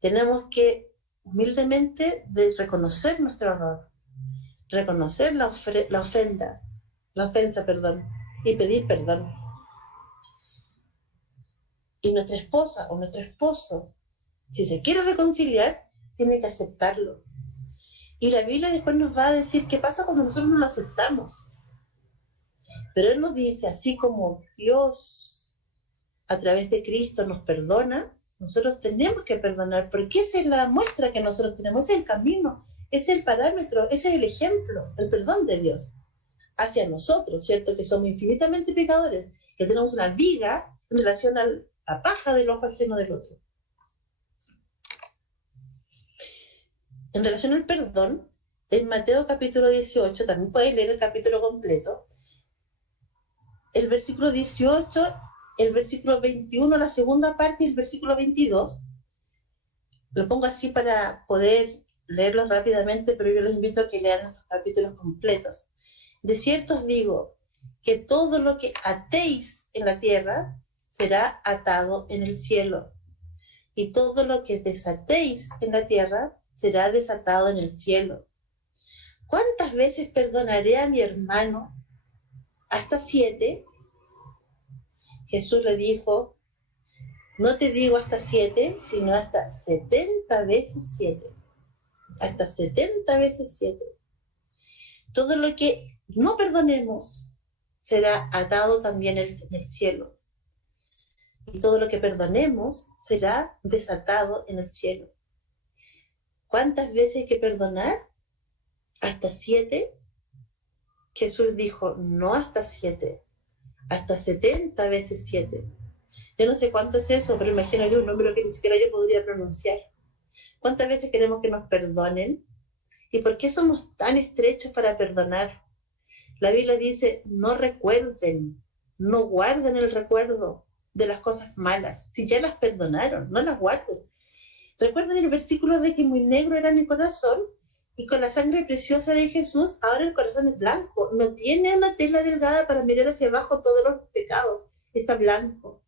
tenemos que humildemente reconocer nuestro error, reconocer la ofensa, y pedir perdón. Y nuestra esposa o nuestro esposo, si se quiere reconciliar, tiene que aceptarlo. Y la Biblia después nos va a decir qué pasa cuando nosotros no lo aceptamos. Pero Él nos dice, así como Dios a través de Cristo nos perdona, nosotros tenemos que perdonar, porque esa es la muestra que nosotros tenemos, ese es el camino, ese es el parámetro, ese es el ejemplo, el perdón de Dios hacia nosotros, ¿cierto? Que somos infinitamente pecadores, que tenemos una viga en relación a la paja del ojo ajeno del otro. En relación al perdón, en Mateo capítulo 18, también puedes leer el capítulo completo, el versículo 18, el versículo 21, la segunda parte, y el versículo 22. Lo pongo así para poder leerlo rápidamente, pero yo los invito a que lean los capítulos completos. De cierto os digo que todo lo que atéis en la tierra será atado en el cielo, y todo lo que desatéis en la tierra será desatado en el cielo. ¿Cuántas veces perdonaré a mi hermano? ¿Hasta 7? Jesús le dijo, no te digo hasta 7, sino hasta 70 veces 7. Hasta 70 veces 7. Todo lo que no perdonemos será atado también en el cielo. Y todo lo que perdonemos será desatado en el cielo. ¿Cuántas veces hay que perdonar? ¿Hasta 7? Jesús dijo, no hasta 7, hasta 70 veces 7. Yo no sé cuánto es eso, pero imagino yo un número que ni siquiera yo podría pronunciar. ¿Cuántas veces queremos que nos perdonen? ¿Y por qué somos tan estrechos para perdonar? La Biblia dice, no recuerden, no guarden el recuerdo de las cosas malas. Si ya las perdonaron, no las guarden. Recuerden el versículo de que muy negro era mi corazón y con la sangre preciosa de Jesús, ahora el corazón es blanco. No tiene una tela delgada para mirar hacia abajo todos los pecados. Está blanco.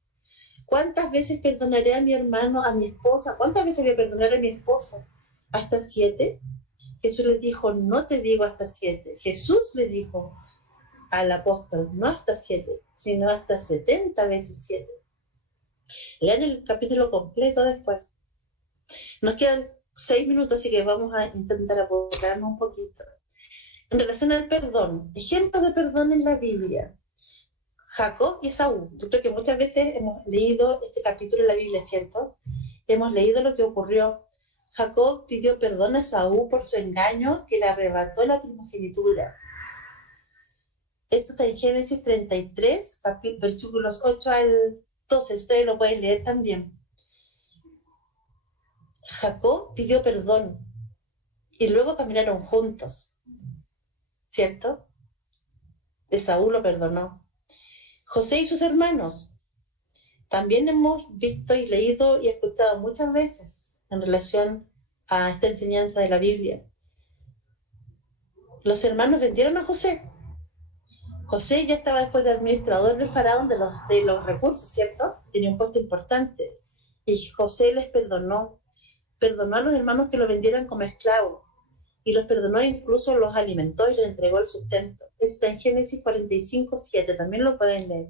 ¿Cuántas veces perdonaré a mi hermano, a mi esposa? ¿Cuántas veces voy a perdonar a mi esposo? ¿Hasta 7? Jesús le dijo, no te digo hasta 7. Jesús le dijo al apóstol, no hasta 7, sino hasta 70 veces 7. Lean el capítulo completo después. Nos quedan 6 minutos, así que vamos a intentar apurarnos un poquito. En relación al perdón, ejemplos de perdón en la Biblia. Jacob y Esaú. Yo creo que muchas veces hemos leído este capítulo en la Biblia, ¿cierto? Hemos leído lo que ocurrió. Jacob pidió perdón a Esaú por su engaño que le arrebató la primogenitura. Esto está en Génesis 33, versículos 8 al 12. Ustedes lo pueden leer también. Jacob pidió perdón y luego caminaron juntos, ¿cierto? Esaú lo perdonó. José y sus hermanos. También hemos visto y leído y escuchado muchas veces en relación a esta enseñanza de la Biblia. Los hermanos vendieron a José. José ya estaba después de administrador del faraón de los recursos, ¿cierto? Tenía un puesto importante. Y José les perdonó a los hermanos que lo vendieran como esclavos. Y los perdonó, incluso los alimentó y les entregó el sustento. Eso está en Génesis 45:7, también lo pueden leer.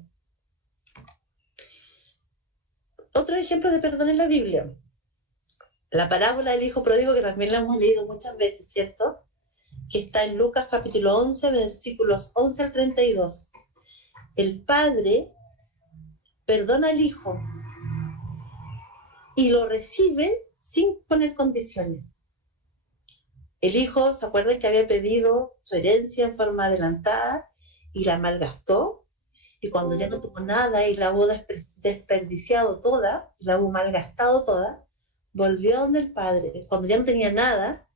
Otro ejemplo de perdón en la Biblia. La parábola del hijo pródigo, que también la hemos leído muchas veces, ¿cierto? Que está en Lucas capítulo 11, versículos 11 al 32. El padre perdona al hijo y lo recibe sin poner condiciones. El hijo, ¿se acuerdan que había pedido su herencia en forma adelantada y la malgastó? Y cuando ya no tuvo nada y la hubo desperdiciado toda, la hubo malgastado toda, volvió donde el padre, cuando ya no tenía nada,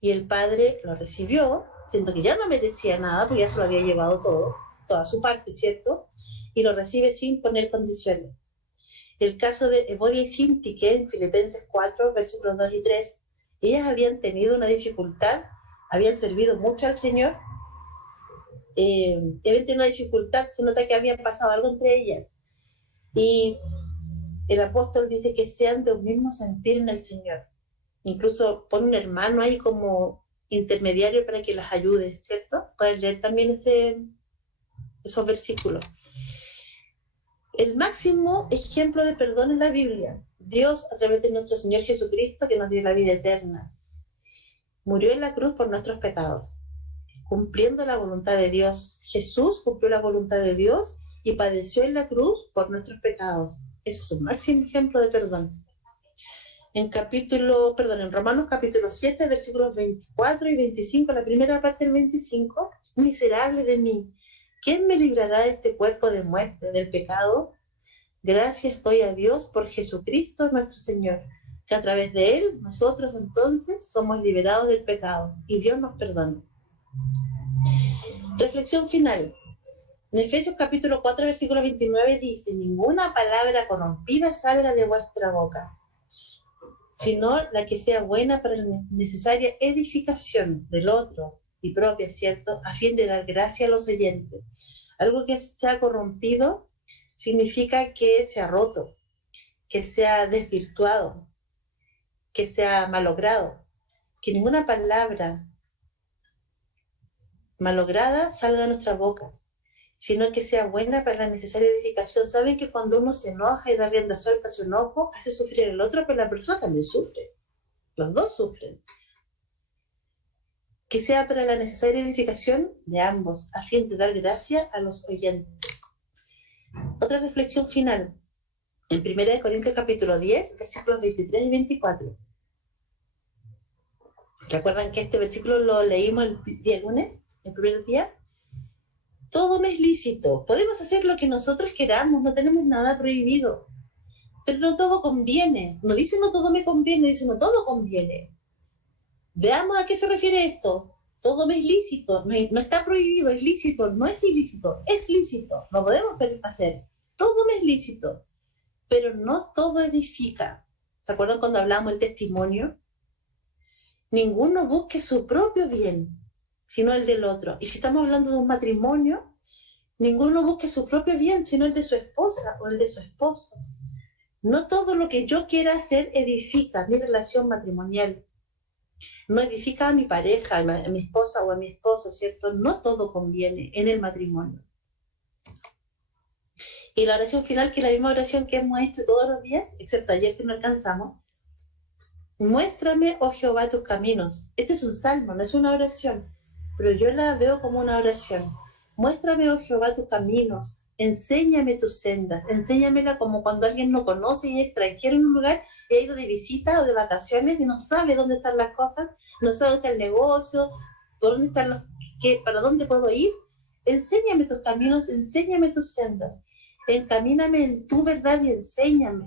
y el padre lo recibió, siendo que ya no merecía nada, porque ya se lo había llevado todo, toda su parte, ¿cierto? Y lo recibe sin poner condiciones. El caso de Evodia y Síntique en Filipenses 4, versículos 2 y 3, ellas habían tenido una dificultad, habían servido mucho al Señor, habían tenido una dificultad, se nota que habían pasado algo entre ellas. Y el apóstol dice que sean de un mismo sentir en el Señor. Incluso pone un hermano ahí como intermediario para que las ayude, ¿cierto? Pueden leer también esos versículos. El máximo ejemplo de perdón en la Biblia, Dios a través de nuestro Señor Jesucristo, que nos dio la vida eterna, murió en la cruz por nuestros pecados, cumpliendo la voluntad de Dios. Jesús cumplió la voluntad de Dios y padeció en la cruz por nuestros pecados. Ese es un máximo ejemplo de perdón. En Romanos capítulo 7, versículos 24 y 25, la primera parte del 25, miserable de mí, ¿quién me librará de este cuerpo de muerte, del pecado? Gracias doy a Dios por Jesucristo nuestro Señor, que a través de Él nosotros entonces somos liberados del pecado y Dios nos perdona. Reflexión final. En Efesios capítulo 4, versículo 29 dice: ninguna palabra corrompida salga de vuestra boca, sino la que sea buena para la necesaria edificación del otro y propia, ¿cierto?, a fin de dar gracia a los oyentes. Algo que sea corrompido significa que sea roto, que sea desvirtuado, que sea malogrado. Que ninguna palabra malograda salga de nuestra boca, sino que sea buena para la necesaria edificación. ¿Saben que cuando uno se enoja y da rienda suelta a su enojo, hace sufrir al otro, pero la persona también sufre? Los dos sufren. Que sea para la necesaria edificación de ambos, a fin de dar gracia a los oyentes. Otra reflexión final. En 1 Corintios capítulo 10, versículos 23 y 24. ¿Se acuerdan que este versículo lo leímos el día lunes, el primer día? Todo me es lícito, podemos hacer lo que nosotros queramos, no tenemos nada prohibido, pero no todo conviene. No dice no todo me conviene, dice no todo conviene. Veamos a qué se refiere esto. Todo me es lícito, no está prohibido, es lícito, no es ilícito, es lícito, lo podemos hacer. Todo me es lícito, pero no todo edifica. ¿Se acuerdan cuando hablamos del testimonio? Ninguno busque su propio bien, sino el del otro. Y si estamos hablando de un matrimonio, ninguno busque su propio bien, sino el de su esposa o el de su esposo. No todo lo que yo quiera hacer edifica mi relación matrimonial. No edifica a mi pareja, a mi esposa o a mi esposo, ¿cierto? No todo conviene en el matrimonio. Y la oración final, que es la misma oración que hemos hecho todos los días, excepto ayer que no alcanzamos. Muéstrame, oh Jehová, tus caminos. Este es un salmo, no es una oración, pero yo la veo como una oración. Muéstrame, oh Jehová, tus caminos, enséñame tus sendas, enséñamela como cuando alguien no conoce y es extranjero en un lugar y ha ido de visita o de vacaciones y no sabe dónde están las cosas, no sabe dónde está el negocio, por dónde están para dónde puedo ir. Enséñame tus caminos, enséñame tus sendas, encamíname en tu verdad y enséñame,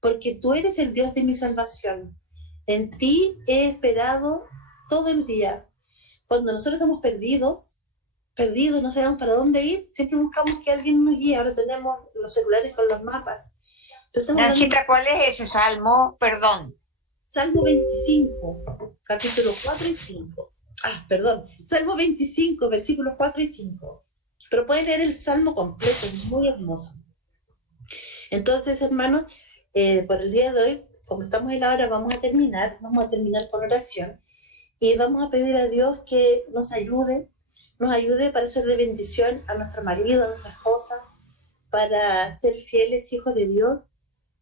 porque tú eres el Dios de mi salvación. En ti he esperado todo el día. Cuando nosotros estamos perdidos, no sabemos para dónde ir, siempre buscamos que alguien nos guíe. Ahora tenemos los celulares con los mapas. Nachita, ¿cuál es ese salmo? Perdón. Salmo 25, capítulo 4 y 5. Salmo 25, versículos 4 y 5. Pero pueden leer el salmo completo, es muy hermoso. Entonces, hermanos, por el día de hoy, como estamos en la hora, vamos a terminar con oración y vamos a pedir a Dios que nos ayude para ser de bendición a nuestro marido, a nuestra esposa, para ser fieles hijos de Dios,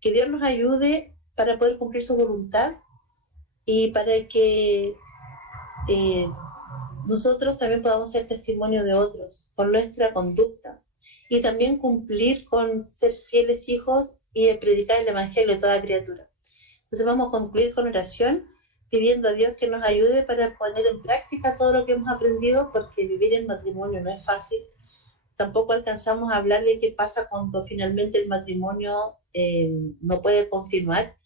que Dios nos ayude para poder cumplir su voluntad y para que nosotros también podamos ser testimonio de otros con nuestra conducta y también cumplir con ser fieles hijos y predicar el evangelio a toda criatura. Entonces vamos a concluir con oración pidiendo a Dios que nos ayude para poner en práctica todo lo que hemos aprendido, porque vivir en matrimonio no es fácil. Tampoco alcanzamos a hablar de qué pasa cuando finalmente el matrimonio no puede continuar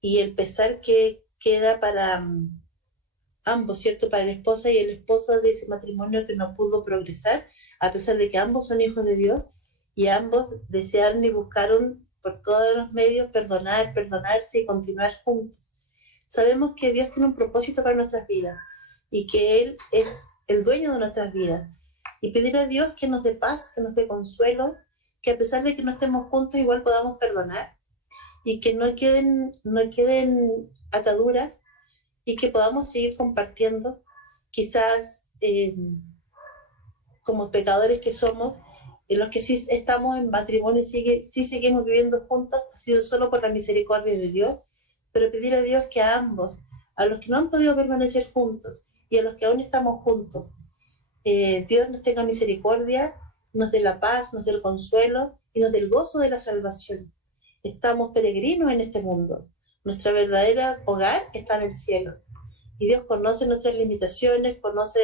y el pesar que queda para ambos, ¿cierto? Para la esposa y el esposo de ese matrimonio que no pudo progresar, a pesar de que ambos son hijos de Dios y ambos desearon y buscaron por todos los medios perdonarse y continuar juntos. Sabemos que Dios tiene un propósito para nuestras vidas y que Él es el dueño de nuestras vidas. Y pedir a Dios que nos dé paz, que nos dé consuelo, que a pesar de que no estemos juntos igual podamos perdonar y que no queden ataduras y que podamos seguir compartiendo. Quizás como pecadores que somos, en los que sí estamos en matrimonio, sí seguimos viviendo juntos, ha sido solo por la misericordia de Dios, pero pedir a Dios que a ambos, a los que no han podido permanecer juntos y a los que aún estamos juntos, Dios nos tenga misericordia, nos dé la paz, nos dé el consuelo y nos dé el gozo de la salvación. Estamos peregrinos en este mundo, nuestra verdadera hogar está en el cielo y Dios conoce nuestras limitaciones, conoce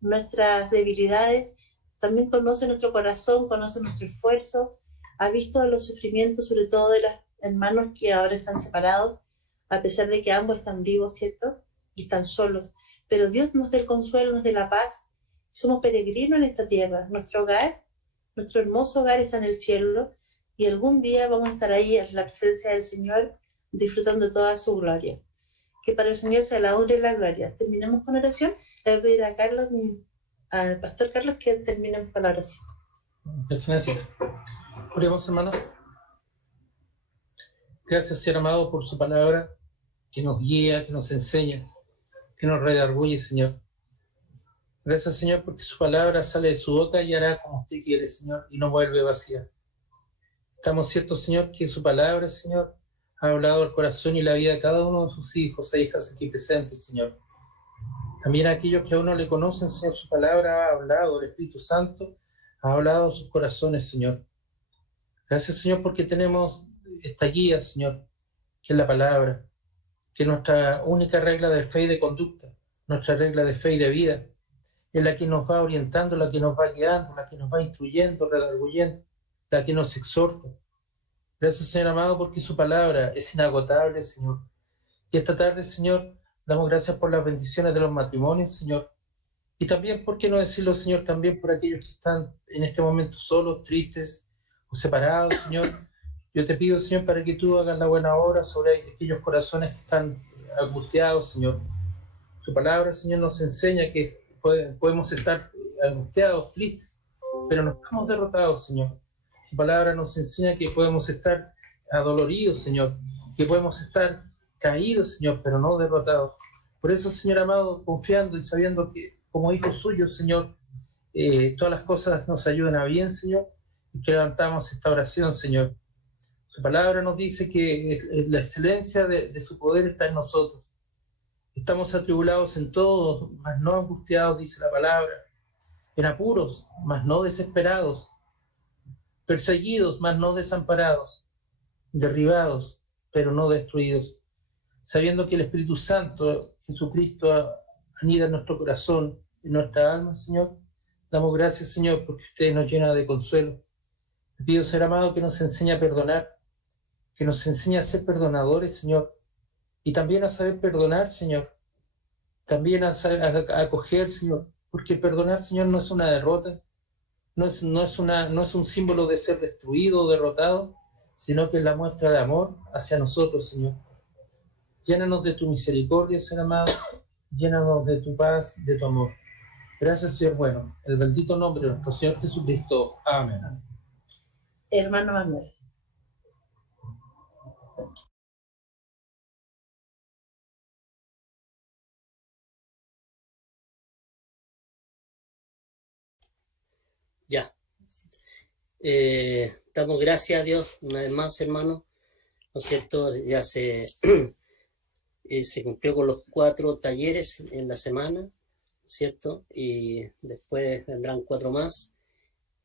nuestras debilidades, también conoce nuestro corazón, conoce nuestro esfuerzo, ha visto los sufrimientos, sobre todo de los hermanos que ahora están separados, a pesar de que ambos están vivos, ¿cierto? Y están solos. Pero Dios nos dé el consuelo, nos dé la paz. Somos peregrinos en esta tierra. Nuestro hogar, nuestro hermoso hogar está en el cielo y algún día vamos a estar ahí en la presencia del Señor, disfrutando toda su gloria. Que para el Señor sea la honra y la gloria. Terminemos con oración. Le voy a pedir a Carlos, al pastor Carlos, que terminemos con la oración. Gracias. Oremos, hermano. Gracias, Señor amado, por su palabra, que nos guía, que nos enseña, que nos redarguye, Señor. Gracias, Señor, porque su palabra sale de su boca y hará como usted quiere, Señor, y no vuelve vacía. Estamos ciertos, Señor, que su palabra, Señor, ha hablado al corazón y la vida de cada uno de sus hijos e hijas aquí presentes, Señor. También a aquellos que aún no le conocen, Señor, su palabra ha hablado, el Espíritu Santo ha hablado en sus corazones, Señor. Gracias, Señor, porque tenemos esta guía, Señor, que es la palabra, que es nuestra única regla de fe y de conducta, nuestra regla de fe y de vida, es la que nos va orientando, la que nos va guiando, la que nos va instruyendo, redarguyendo, la que nos exhorta. Gracias, Señor amado, porque su palabra es inagotable, Señor. Y esta tarde, Señor, damos gracias por las bendiciones de los matrimonios, Señor. Y también, ¿por qué no decirlo, Señor, también por aquellos que están en este momento solos, tristes o separados, Señor? Yo te pido, Señor, para que tú hagas la buena obra sobre aquellos corazones que están angustiados, Señor. Tu palabra, Señor, nos enseña que podemos estar angustiados, tristes, pero no estamos derrotados, Señor. Tu palabra nos enseña que podemos estar adoloridos, Señor, que podemos estar caídos, Señor, pero no derrotados. Por eso, Señor amado, confiando y sabiendo que como hijos suyos, Señor, todas las cosas nos ayudan a bien, Señor, y que levantamos esta oración, Señor. Su palabra nos dice que la excelencia de su poder está en nosotros. Estamos atribulados en todo, mas no angustiados, dice la palabra. en apuros, mas no desesperados, perseguidos, mas no desamparados, derribados, pero no destruidos, sabiendo que el Espíritu Santo, Jesucristo, anida en nuestro corazón, en nuestra alma, Señor. Damos gracias, Señor, porque usted nos llena de consuelo. Te pido, Ser amado, que nos enseñe a perdonar, que nos enseñe a ser perdonadores, Señor, y también a saber perdonar, Señor, también a acoger, Señor, porque perdonar, Señor, no es una derrota, no es un símbolo de ser destruido o derrotado, sino que es la muestra de amor hacia nosotros, Señor. Llénanos de tu misericordia, Señor amado, llénanos de tu paz, de tu amor. Gracias, Señor bueno, en el bendito nombre de nuestro Señor Jesucristo. Amén. Hermano Manuel. Ya. Damos gracias a Dios una vez más, hermano, ¿no es cierto? Ya se cumplió con los 4 talleres en la semana, ¿no es cierto? Y después vendrán 4 más.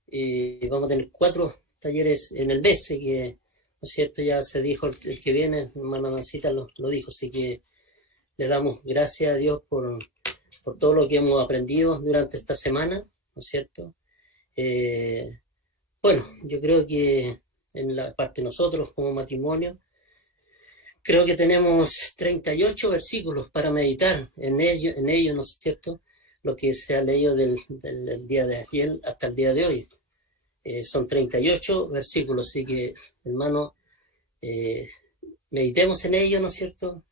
Y vamos a tener 4 talleres en el mes, que, ¿no es cierto? Ya se dijo el que viene, hermana Mancita lo dijo, así que le damos gracias a Dios por todo lo que hemos aprendido durante esta semana, ¿no es cierto? Bueno, yo creo que en la parte de nosotros como matrimonio, creo que tenemos 38 versículos para meditar en ello, ¿no es cierto? Lo que se ha leído del día de ayer hasta el día de hoy. Son 38 versículos, así que, hermano, meditemos en ello, ¿no es cierto?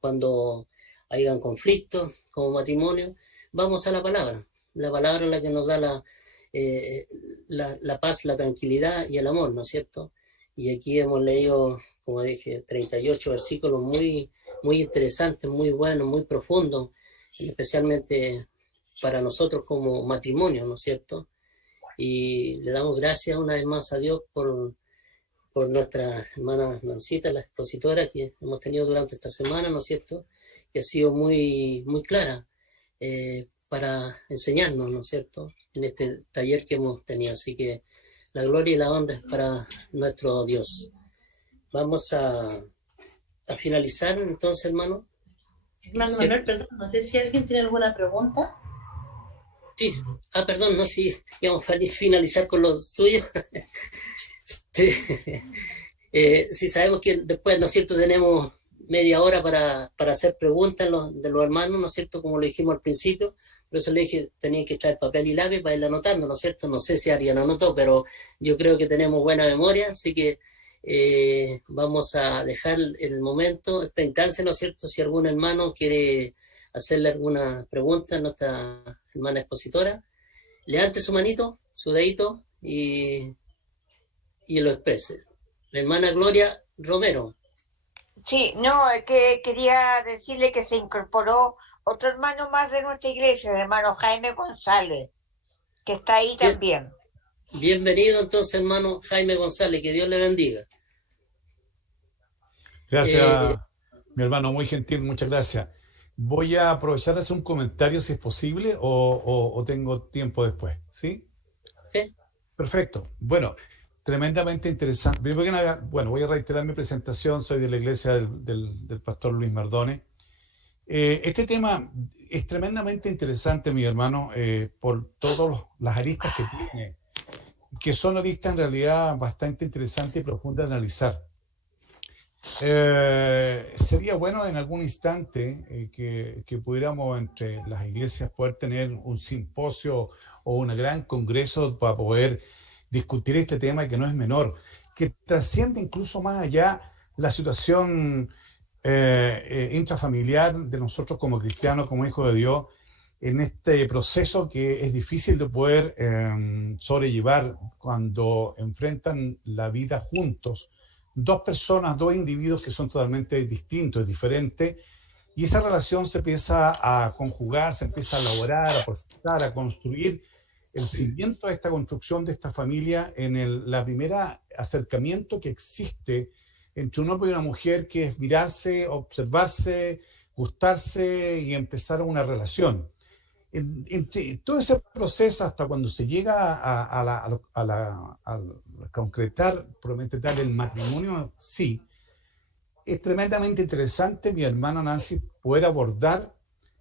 Cuando hayan conflictos como matrimonio, vamos a la palabra es la que nos da la paz, la tranquilidad y el amor, ¿no es cierto? Y aquí hemos leído, como dije, 38 versículos muy, muy interesantes, muy buenos, muy profundos, especialmente para nosotros como matrimonio, ¿no es cierto? Y le damos gracias una vez más a Dios por nuestra hermana Mancita, la expositora que hemos tenido durante esta semana, ¿no es cierto? Que ha sido muy, muy clara para enseñarnos, ¿no es cierto?, en este taller que hemos tenido. Así que la gloria y la honra es para nuestro Dios. Vamos a finalizar entonces, hermano. Hermano Manuel, perdón, no sé si alguien tiene alguna pregunta. Sí, perdón, no, sí, íbamos a finalizar con lo suyo. Sí, sabemos que después, ¿no es cierto?, tenemos media hora para hacer preguntas de los hermanos, ¿no es cierto?, como lo dijimos al principio. Por eso le dije, tenía que estar papel y lápiz para ir anotando, ¿no es cierto? No sé si alguien anotó, pero yo creo que tenemos buena memoria, así que vamos a dejar el momento, esta instancia, ¿no es cierto? Si algún hermano quiere hacerle alguna pregunta a nuestra hermana expositora, levante su manito, su dedito y lo exprese. La hermana Gloria Romero. Sí, no, es que quería decirle que se incorporó otro hermano más de nuestra iglesia, el hermano Jaime González, que está ahí también. Bienvenido entonces, hermano Jaime González, que Dios le bendiga. Gracias, mi hermano, muy gentil, muchas gracias. Voy a aprovechar de hacer un comentario si es posible o tengo tiempo después, ¿sí? Sí. Perfecto. Bueno, tremendamente interesante. Primero que nada, bueno, voy a reiterar mi presentación, soy de la iglesia del pastor Luis Mardone. Este tema es tremendamente interesante, mi hermano, por todas las aristas que tiene, que son aristas en realidad bastante interesantes y profundas de analizar. Sería bueno en algún instante que pudiéramos entre las iglesias poder tener un simposio o un gran congreso para poder discutir este tema que no es menor, que trasciende incluso más allá la situación intrafamiliar de nosotros como cristianos, como hijos de Dios, en este proceso que es difícil de poder sobrellevar cuando enfrentan la vida juntos, dos personas, dos individuos que son totalmente distintos, diferentes, y esa relación se empieza a conjugar, se empieza a elaborar, a procesar, a construir el cimiento de esta construcción de esta familia en la primera acercamiento que existe entre un hombre y una mujer, que es mirarse, observarse, gustarse y empezar una relación. Entre todo ese proceso hasta cuando se llega a concretar, probablemente tal, el matrimonio, sí, es tremendamente interesante, mi hermana Nancy, poder abordar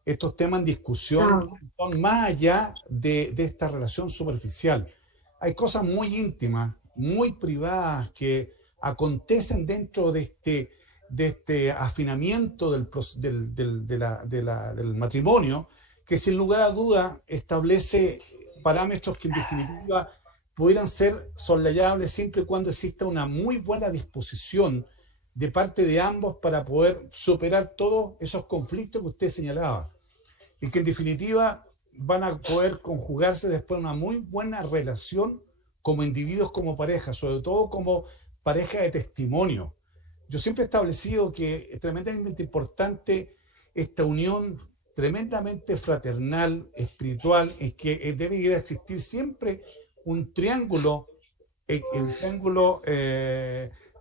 estos temas en discusión que son más allá de esta relación superficial. Hay cosas muy íntimas, muy privadas que acontecen dentro de este afinamiento del matrimonio, que sin lugar a duda establece parámetros que en definitiva pudieran ser soslayables siempre y cuando exista una muy buena disposición de parte de ambos para poder superar todos esos conflictos que usted señalaba y que en definitiva van a poder conjugarse después en una muy buena relación como individuos, como pareja, sobre todo como pareja de testimonio. Yo siempre he establecido que es tremendamente importante esta unión tremendamente fraternal, espiritual, es que debe ir a existir siempre un triángulo,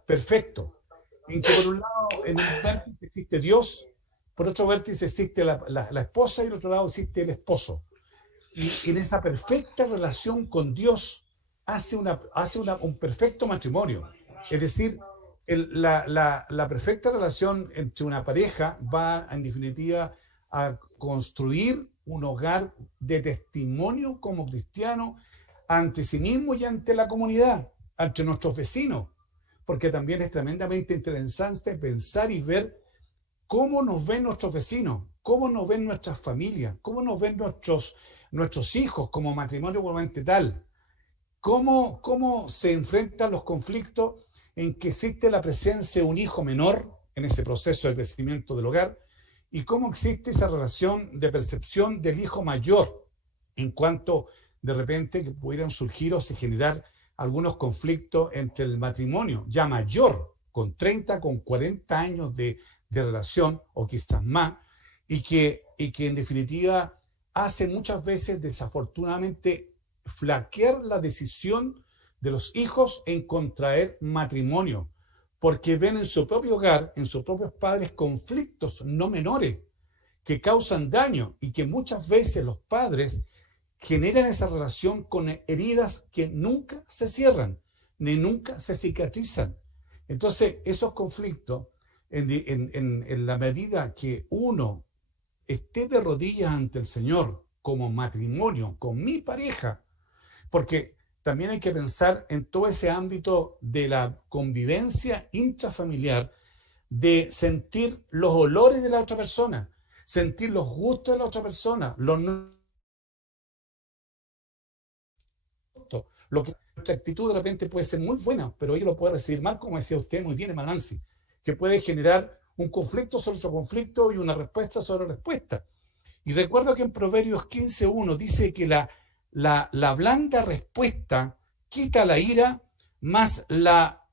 perfecto, en que por un lado en un vértice existe Dios, por otro vértice existe la esposa y por otro lado existe el esposo. Y en esa perfecta relación con Dios hace un perfecto matrimonio. Es decir, la perfecta relación entre una pareja va en definitiva a construir un hogar de testimonio como cristiano ante sí mismo y ante la comunidad, ante nuestros vecinos, porque también es tremendamente interesante pensar y ver cómo nos ven nuestros vecinos, cómo nos ven nuestras familias, cómo nos ven nuestros hijos como matrimonio igualmente tal, cómo se enfrentan los conflictos en que existe la presencia de un hijo menor en ese proceso de crecimiento del hogar y cómo existe esa relación de percepción del hijo mayor en cuanto de repente que pudieran surgir o se generar algunos conflictos entre el matrimonio ya mayor, con 30, con 40 años de relación o quizás más, y que en definitiva hace muchas veces desafortunadamente flaquear la decisión de los hijos en contraer matrimonio, porque ven en su propio hogar, en sus propios padres, conflictos no menores que causan daño y que muchas veces los padres generan esa relación con heridas que nunca se cierran, ni nunca se cicatrizan. Entonces, esos conflictos, en la medida que uno esté de rodillas ante el Señor como matrimonio, con mi pareja, porque también hay que pensar en todo ese ámbito de la convivencia intrafamiliar, de sentir los olores de la otra persona, sentir los gustos de la otra persona, lo que nuestra actitud de repente puede ser muy buena, pero ella lo puede recibir mal, como decía usted muy bien, hermano Nancy, que puede generar un conflicto sobre otro conflicto y una respuesta sobre respuesta. Y recuerdo que en Proverbios 15:1 dice que la blanda respuesta quita la ira, más la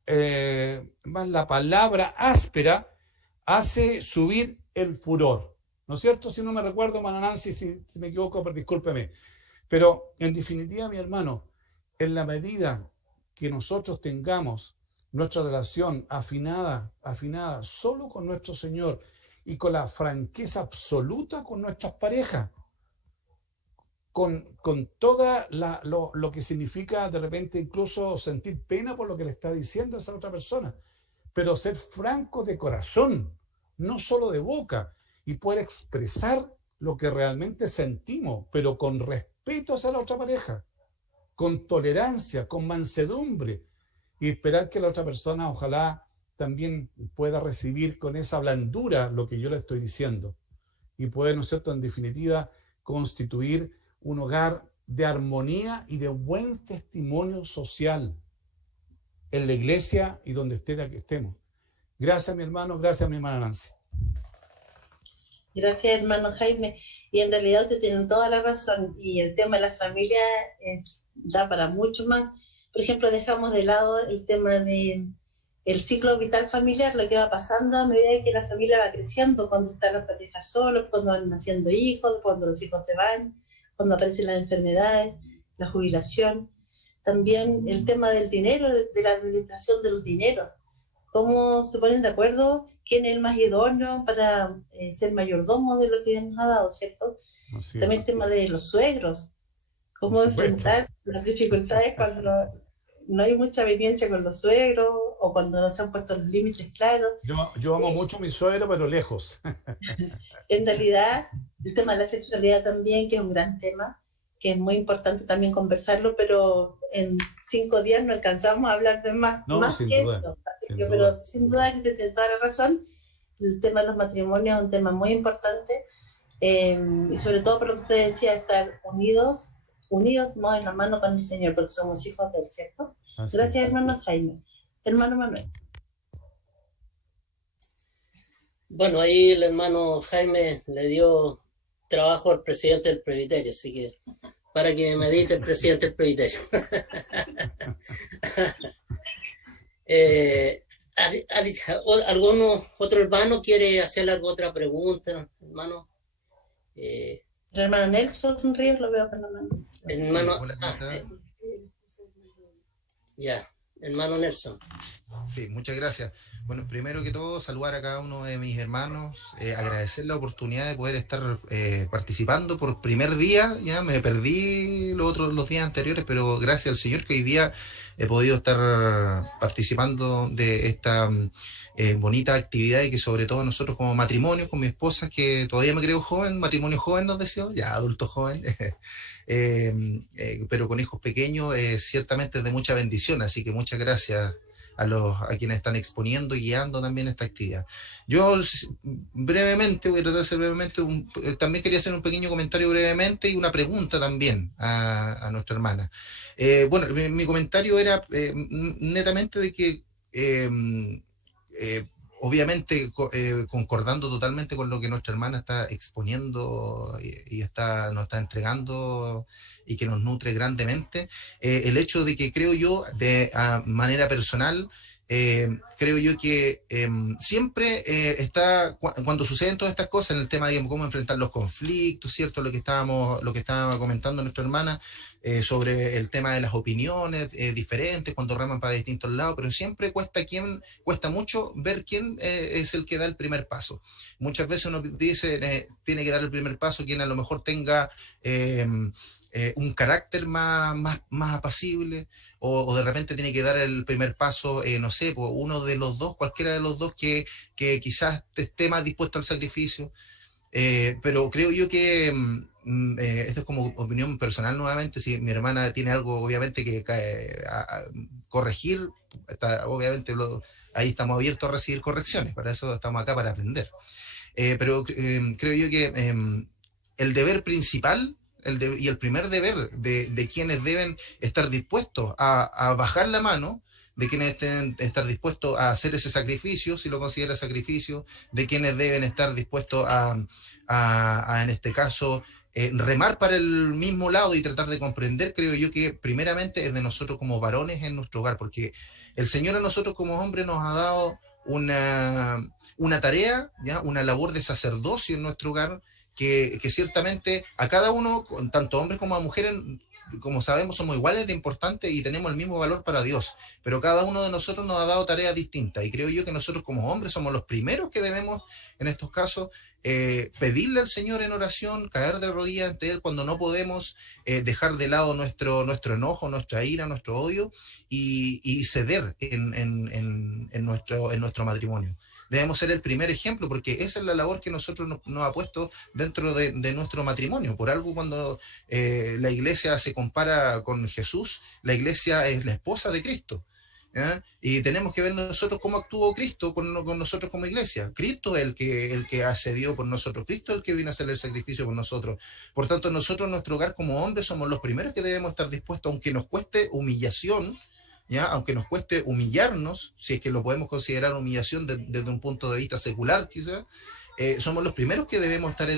palabra áspera hace subir el furor. ¿No es cierto? Si no me recuerdo, hermano Nancy, si me equivoco, pero discúlpeme. Pero en definitiva, mi hermano, en la medida que nosotros tengamos nuestra relación afinada solo con nuestro Señor y con la franqueza absoluta con nuestras parejas, con toda lo que significa de repente incluso sentir pena por lo que le está diciendo a esa otra persona, pero ser francos de corazón, no solo de boca, y poder expresar lo que realmente sentimos, pero con respeto hacia la otra pareja, con tolerancia, con mansedumbre, y esperar que la otra persona ojalá también pueda recibir con esa blandura lo que yo le estoy diciendo, y poder, ¿no es cierto?, en definitiva, constituir un hogar de armonía y de buen testimonio social en la iglesia y donde estemos. Gracias, mi hermano, gracias, mi hermana Nancy. Gracias, hermano Jaime. Y en realidad usted tiene toda la razón. Y el tema de la familia da para mucho más. Por ejemplo, dejamos de lado el tema del ciclo vital familiar, lo que va pasando a medida que la familia va creciendo, cuando están las parejas solos, cuando van naciendo hijos, cuando los hijos se van, cuando aparecen las enfermedades, la jubilación. También el tema del dinero, de la administración de los dineros. Cómo se ponen de acuerdo quién es el más idóneo para ser mayordomo de lo que nos ha dado, ¿cierto? Así También es. el tema de los suegros, Por cómo supuesto. enfrentar las dificultades cuando no hay mucha evidencia con los suegros o cuando no se han puesto los límites claros. Yo amo mucho a mi suegro, pero lejos. En realidad, el tema de la sexualidad también, que es un gran tema, que es muy importante también conversarlo, pero en 5 días no alcanzamos a hablar de No, más sin que duda, esto. Así sin que, pero duda. sin duda, de toda la razón, el tema de los matrimonios es un tema muy importante, y sobre todo por lo que usted decía, estar unidos, unidos más en la mano con el Señor, porque somos hijos del, ¿cierto? Así Gracias, es. hermano Jaime. Hermano Manuel. Bueno, ahí el hermano Jaime le dio trabajo al presidente del presbiterio, así que para que medite el presidente del presbiterio. ¿Alguno otro hermano quiere hacerle alguna otra pregunta, hermano? El hermano Nelson Ríos lo veo con la mano. Hermano, Hola, Anita. ya, hermano Nelson. Sí, muchas gracias. Bueno, primero que todo, saludar a cada uno de mis hermanos, agradecer la oportunidad de poder estar participando por primer día. Ya me perdí los días anteriores, pero gracias al Señor que hoy día he podido estar participando de esta bonita actividad y que sobre todo nosotros como matrimonio, con mi esposa, que todavía me creo joven, matrimonio joven nos decía, ya adulto joven. Pero con hijos pequeños, ciertamente es de mucha bendición, así que muchas gracias a quienes están exponiendo y guiando también esta actividad. Yo brevemente, voy a tratar de ser brevemente, también quería hacer un pequeño comentario brevemente y una pregunta también a nuestra hermana. Bueno, mi comentario era netamente de que obviamente concordando totalmente con lo que nuestra hermana está exponiendo y nos está entregando y que nos nutre grandemente, el hecho de que creo yo, a manera personal, creo yo que siempre cuando suceden todas estas cosas, en el tema de cómo enfrentar los conflictos, ¿cierto? Lo que estaba comentando nuestra hermana, sobre el tema de las opiniones diferentes, cuando raman para distintos lados, pero siempre cuesta mucho ver quién es el que da el primer paso. Muchas veces uno dice, tiene que dar el primer paso quien a lo mejor tenga un carácter más apacible, o de repente tiene que dar el primer paso, no sé, pues uno de los dos, cualquiera de los dos que quizás esté más dispuesto al sacrificio. Pero creo yo que esto es como opinión personal nuevamente. Si mi hermana tiene algo, obviamente, que corregir, obviamente ahí estamos abiertos a recibir correcciones. Para eso estamos acá, para aprender. Pero creo yo que el deber principal y el primer deber de quienes deben estar dispuestos a bajar la mano, de quienes estar dispuestos a hacer ese sacrificio, si lo considera sacrificio, de quienes deben estar dispuestos en este caso, remar para el mismo lado y tratar de comprender, creo yo que primeramente es de nosotros como varones en nuestro hogar, porque el Señor a nosotros como hombres nos ha dado una tarea, ¿ya? Una labor de sacerdocio en nuestro hogar, que ciertamente a cada uno, tanto hombres como a mujeres, como sabemos, somos iguales de importantes y tenemos el mismo valor para Dios, pero cada uno de nosotros nos ha dado tareas distintas, y creo yo que nosotros como hombres somos los primeros que debemos, en estos casos, pedirle al Señor en oración, caer de rodillas ante Él cuando no podemos, dejar de lado nuestro enojo, nuestra ira, nuestro odio, y ceder en nuestro matrimonio. Debemos ser el primer ejemplo, porque esa es la labor que nosotros nos ha puesto dentro de nuestro matrimonio. Por algo, cuando la iglesia se compara con Jesús, la iglesia es la esposa de Cristo, ¿ya? Y tenemos que ver nosotros cómo actuó Cristo con nosotros como iglesia. Cristo es el que accedió por nosotros, Cristo es el que vino a hacer el sacrificio por nosotros. Por tanto, nosotros en nuestro hogar como hombres somos los primeros que debemos estar dispuestos, aunque nos cueste humillación, ¿ya? Aunque nos cueste humillarnos, si es que lo podemos considerar humillación desde un punto de vista secular quizás, somos los primeros que debemos estar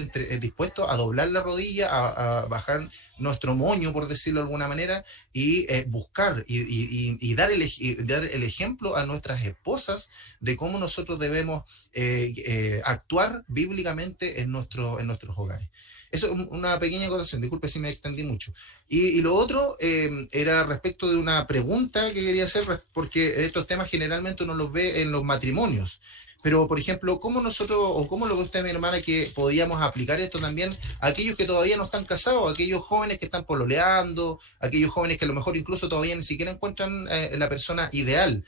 dispuestos a doblar la rodilla, a bajar nuestro moño, por decirlo de alguna manera, y buscar y dar el ejemplo a nuestras esposas de cómo nosotros debemos actuar bíblicamente en nuestros hogares. Eso es una pequeña acotación, disculpe si me extendí mucho. Y lo otro era respecto de una pregunta que quería hacer, porque estos temas generalmente uno los ve en los matrimonios. Pero, por ejemplo, ¿cómo nosotros, o cómo lo ve usted, mi hermana, que podíamos aplicar esto también a aquellos que todavía no están casados, a aquellos jóvenes que están pololeando, a aquellos jóvenes que a lo mejor incluso todavía ni siquiera encuentran la persona ideal?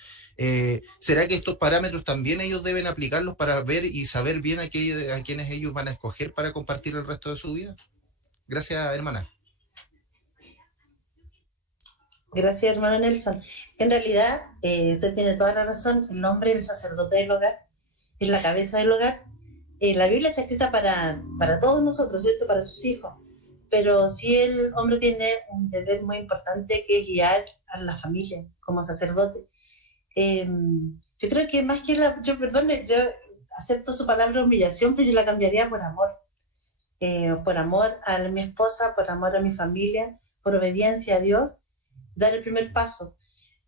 ¿Será que estos parámetros también ellos deben aplicarlos para ver y saber bien a quienes ellos van a escoger para compartir el resto de su vida? Gracias, hermana. Gracias, hermano Nelson. En realidad, usted tiene toda la razón. El hombre es el sacerdote del hogar, es la cabeza del hogar. La Biblia está escrita para todos nosotros, ¿cierto? Para sus hijos. Pero sí el hombre tiene un deber muy importante, que es guiar a la familia como sacerdote. Yo creo que más que yo acepto su palabra humillación, pero yo la cambiaría por amor. Por amor a mi esposa, por amor a mi familia, por obediencia a Dios, dar el primer paso.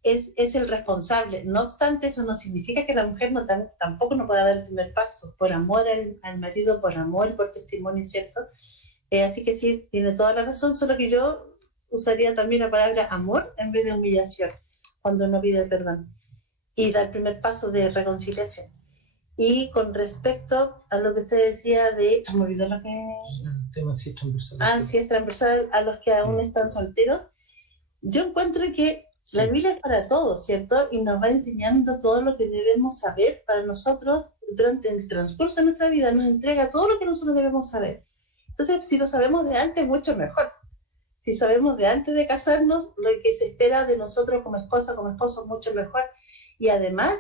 Es el responsable. No obstante, eso no significa que la mujer tampoco no pueda dar el primer paso, por amor al marido, por amor, por testimonio, ¿cierto? Así que sí, tiene toda la razón, solo que yo usaría también la palabra amor en vez de humillación, cuando uno pide perdón, y dar el primer paso de reconciliación. Y con respecto a lo que usted decía se me olvidó lo que... El tema sí es transversal. Sí, es transversal a los que aún están solteros. Yo encuentro que la Biblia es para todos, ¿cierto? Y nos va enseñando todo lo que debemos saber para nosotros durante el transcurso de nuestra vida. Nos entrega todo lo que nosotros debemos saber. Entonces, si lo sabemos de antes, mucho mejor. Si sabemos de antes de casarnos, lo que se espera de nosotros como esposa, como esposo, mucho mejor. Y además,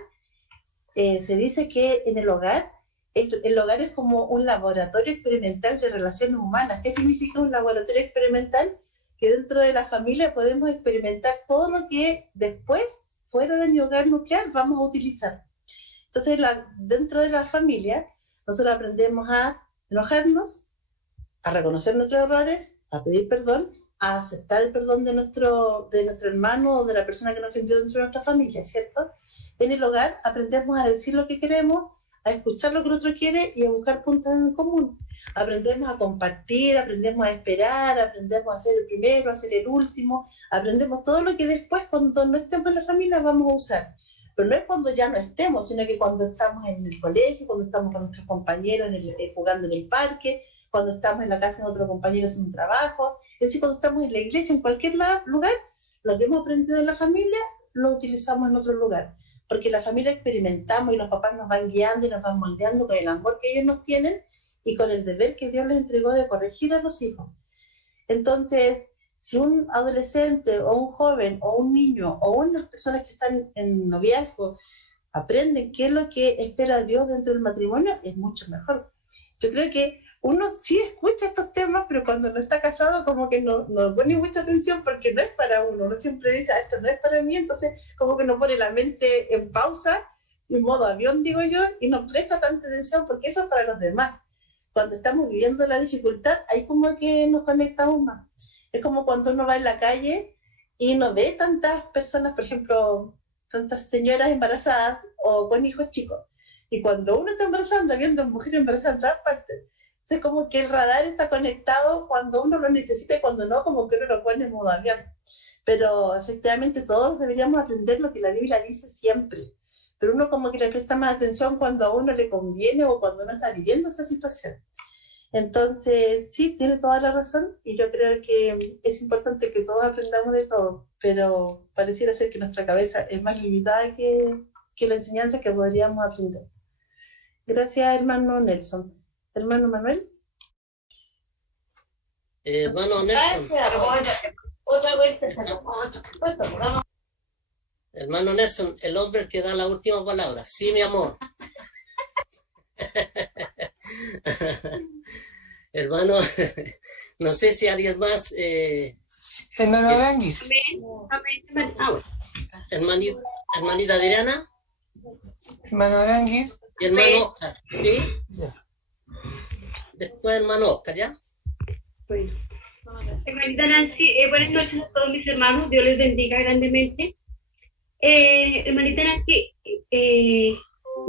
se dice que en el hogar es como un laboratorio experimental de relaciones humanas. ¿Qué significa un laboratorio experimental? Que dentro de la familia podemos experimentar todo lo que después, fuera de mi hogar nuclear, vamos a utilizar. Entonces, dentro de la familia, nosotros aprendemos a enojarnos, a reconocer nuestros errores, a pedir perdón, a aceptar el perdón de nuestro hermano o de la persona que nos ofendió dentro de nuestra familia, ¿cierto? En el hogar aprendemos a decir lo que queremos, a escuchar lo que el otro quiere y a buscar puntos en común. Aprendemos a compartir, aprendemos a esperar, aprendemos a ser el primero, a ser el último, aprendemos todo lo que después, cuando no estemos en la familia, vamos a usar. Pero no es cuando ya no estemos, sino que cuando estamos en el colegio, cuando estamos con nuestros compañeros jugando en el parque, cuando estamos en la casa de otro compañero haciendo un trabajo, es decir, cuando estamos en la iglesia, en cualquier lugar, lo que hemos aprendido en la familia, lo utilizamos en otro lugar. Porque la familia experimentamos y los papás nos van guiando y nos van moldeando con el amor que ellos nos tienen y con el deber que Dios les entregó de corregir a los hijos. Entonces, si un adolescente o un joven o un niño o unas personas que están en noviazgo aprenden qué es lo que espera Dios dentro del matrimonio, es mucho mejor. Yo creo que uno sí escucha estos temas, pero cuando no está casado como que no pone mucha atención porque no es para uno. Uno siempre dice, esto no es para mí, entonces como que no pone la mente en pausa, en modo avión, digo yo, y no presta tanta atención porque eso es para los demás. Cuando estamos viviendo la dificultad, ahí como que nos conectamos más. Es como cuando uno va en la calle y no ve tantas personas, por ejemplo, tantas señoras embarazadas o con hijos chicos. Y cuando uno está embarazada, anda viendo mujeres embarazadas en todas partes. Es como que el radar está conectado cuando uno lo necesita y cuando no, como que uno lo pone en modo avión. Pero efectivamente todos deberíamos aprender lo que la Biblia dice siempre. Pero uno como que le presta más atención cuando a uno le conviene o cuando uno está viviendo esa situación. Entonces, sí, tiene toda la razón y yo creo que es importante que todos aprendamos de todo, pero pareciera ser que nuestra cabeza es más limitada que la enseñanza que podríamos aprender. Gracias, hermano Nelson. Hermano Manuel. Hermano Nelson. Hermano Nelson, el hombre que da la última palabra. Sí, mi amor. Hermano, no sé si alguien más. Hermano Aranguis. Hermanita Adriana. Hermano Aranguis. Y hermano Oscar, ¿sí? Ya. Después hermano Oscar, ¿ya? Hermanita Nancy, buenas noches a todos mis hermanos, Dios les bendiga grandemente. Hermanita Nancy,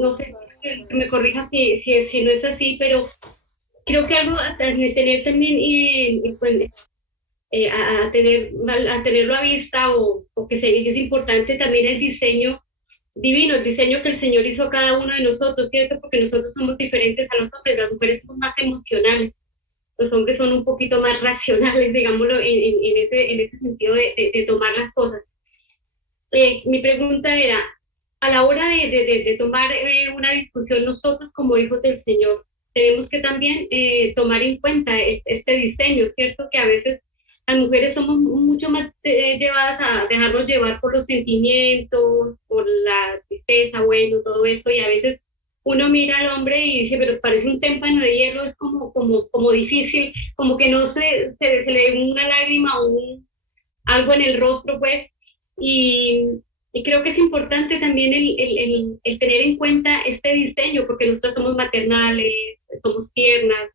no sé, que me corrija si no es así, pero creo que algo a tener también, pues, a tenerlo a vista o que es importante también el diseño divino, el diseño que el Señor hizo a cada uno de nosotros, ¿cierto? Porque nosotros somos diferentes a los hombres, las mujeres somos más emocionales, los hombres son un poquito más racionales, digámoslo, en ese sentido de tomar las cosas. Mi pregunta era, a la hora de tomar una discusión, nosotros como hijos del Señor, tenemos que también tomar en cuenta este diseño, ¿cierto? Que a veces las mujeres somos mucho más llevadas a dejarnos llevar por los sentimientos, por la tristeza, bueno, todo esto, y a veces uno mira al hombre y dice, pero parece un témpano de hierro, es como difícil, como que no se le ve una lágrima o algo en el rostro, pues, y creo que es importante también el tener en cuenta este diseño, porque nosotros somos maternales, somos tiernas,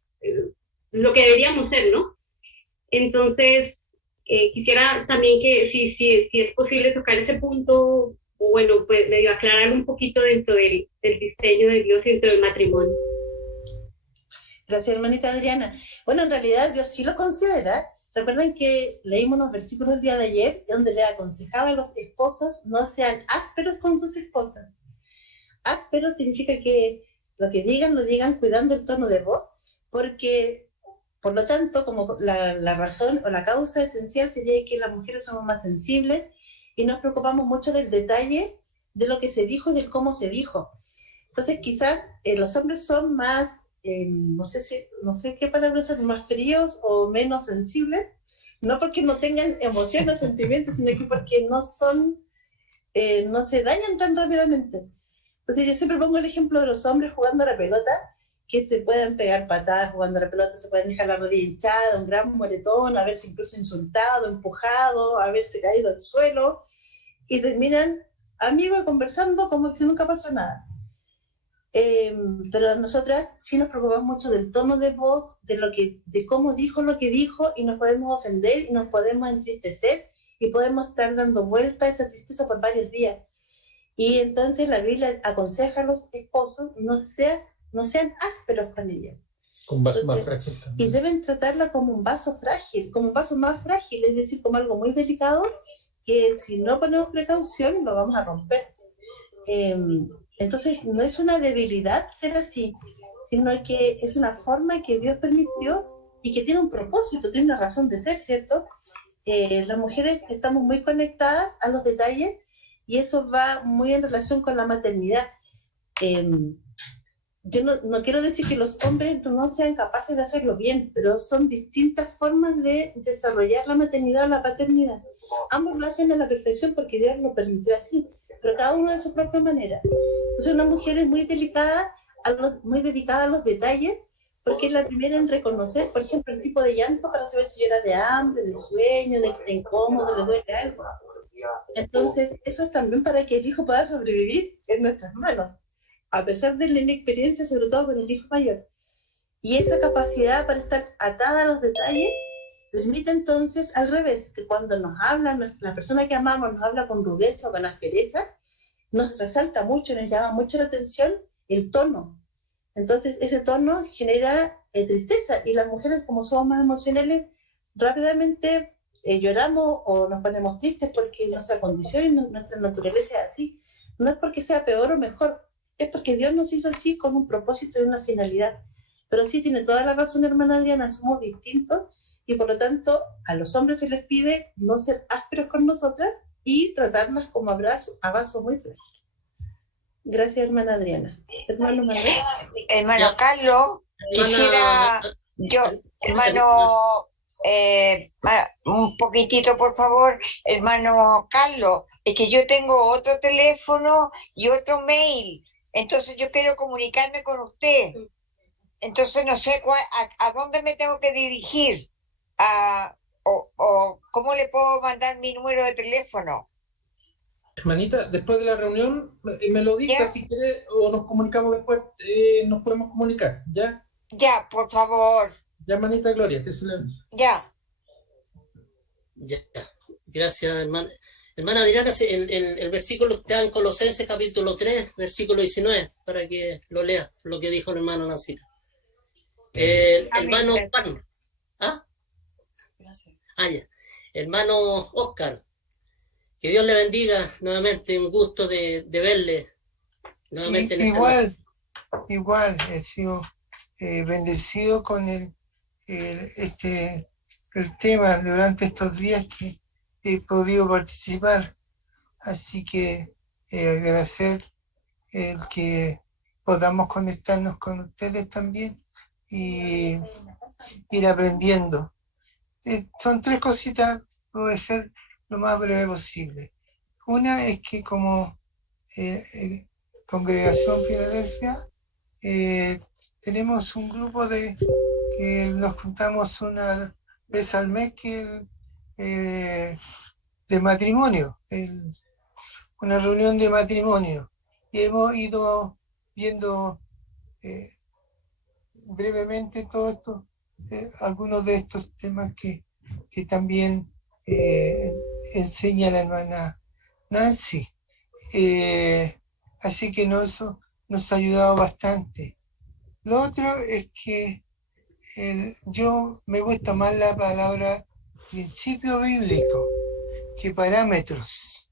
lo que deberíamos ser, ¿no? Entonces, quisiera también que si es posible tocar ese punto, o bueno, pues medio aclarar un poquito dentro del diseño de Dios y dentro del matrimonio. Gracias, hermanita Adriana. Bueno, en realidad Dios sí lo considera. Recuerden que leímos unos versículos el día de ayer donde le aconsejaba a los esposos no sean ásperos con sus esposas. Áspero significa que lo que digan, lo digan cuidando el tono de voz, porque por lo tanto, como la razón o la causa esencial sería que las mujeres somos más sensibles y nos preocupamos mucho del detalle de lo que se dijo y del cómo se dijo. Entonces quizás los hombres son más, no sé qué palabra usar, más fríos o menos sensibles, no porque no tengan emociones o sentimientos, sino que porque no se dañan tan rápidamente. Entonces yo siempre pongo el ejemplo de los hombres jugando a la pelota, que se pueden pegar patadas jugando a la pelota, se pueden dejar la rodilla hinchada, un gran moretón, haberse incluso insultado, empujado, haberse caído al suelo, y terminan amigos conversando como si nunca pasó nada. Pero nosotras sí nos preocupamos mucho del tono de voz, de cómo dijo lo que dijo, y nos podemos ofender y nos podemos entristecer y podemos estar dando vuelta a esa tristeza por varios días. Y entonces la Biblia aconseja a los esposos no sean ásperos con ellas. Un vaso más frágil también. Y deben tratarla como un vaso frágil, como un vaso más frágil, es decir, como algo muy delicado, que si no ponemos precaución lo vamos a romper. Entonces no es una debilidad ser así, sino que es una forma que Dios permitió y que tiene un propósito, tiene una razón de ser, ¿cierto? Las mujeres estamos muy conectadas a los detalles y eso va muy en relación con la maternidad. Yo no quiero decir que los hombres no sean capaces de hacerlo bien, pero son distintas formas de desarrollar la maternidad o la paternidad. Ambos lo hacen a la perfección porque Dios lo permitió así, pero cada uno de su propia manera. Entonces una mujer es muy dedicada a los detalles, porque es la primera en reconocer, por ejemplo, el tipo de llanto para saber si llora de hambre, de sueño, de que está incómodo, le duele algo. Entonces eso es también para que el hijo pueda sobrevivir en nuestras manos, a pesar de la inexperiencia, sobre todo con el hijo mayor. Y esa capacidad para estar atada a los detalles permite entonces, al revés, que cuando nos habla, la persona que amamos nos habla con rudeza o con aspereza, nos resalta mucho, nos llama mucho la atención el tono. Entonces ese tono genera tristeza, y las mujeres, como somos más emocionales, rápidamente lloramos o nos ponemos tristes porque nuestra condición y nuestra naturaleza es así. No es porque sea peor o mejor, es porque Dios nos hizo así con un propósito y una finalidad. Pero sí tiene toda la razón, hermana Adriana, somos distintos y por lo tanto a los hombres se les pide no ser ásperos con nosotras y tratarlas como a vaso muy frágil. Gracias, hermana Adriana. Hermano Manuel. Hermano Carlos, quisiera hermano, un poquitito, por favor, hermano Carlos, es que yo tengo otro teléfono y otro mail. Entonces yo quiero comunicarme con usted. Entonces no sé a dónde me tengo que dirigir. O cómo le puedo mandar mi número de teléfono. Hermanita, después de la reunión me lo diga, ¿ya? Si quiere, o nos comunicamos después, nos podemos comunicar, ¿ya? Ya, por favor. Ya, hermanita Gloria, que se le... Ya. Ya. Gracias, hermana. Hermana Adriana, el versículo está en Colosenses capítulo 3, versículo 19, para que lo lea, lo que dijo el hermano Nancita. Hermano Amén. Juan. ¿Ah? Ah, ya. Hermano Oscar, que Dios le bendiga nuevamente, un gusto de verle nuevamente en esta noche. Igual, he sido bendecido con el tema durante estos días que he podido participar. Así que agradecer el que podamos conectarnos con ustedes también y ir aprendiendo. Son 3 cositas, voy a ser lo más breve posible. Una es que como Congregación Filadelfia tenemos un grupo que nos juntamos una vez al mes de matrimonio, una reunión de matrimonio, y hemos ido viendo brevemente todo esto, algunos de estos temas que también enseña la hermana Nancy. Así que eso nos ha ayudado bastante. Lo otro es que yo me gusta más la palabra principio bíblico que parámetros.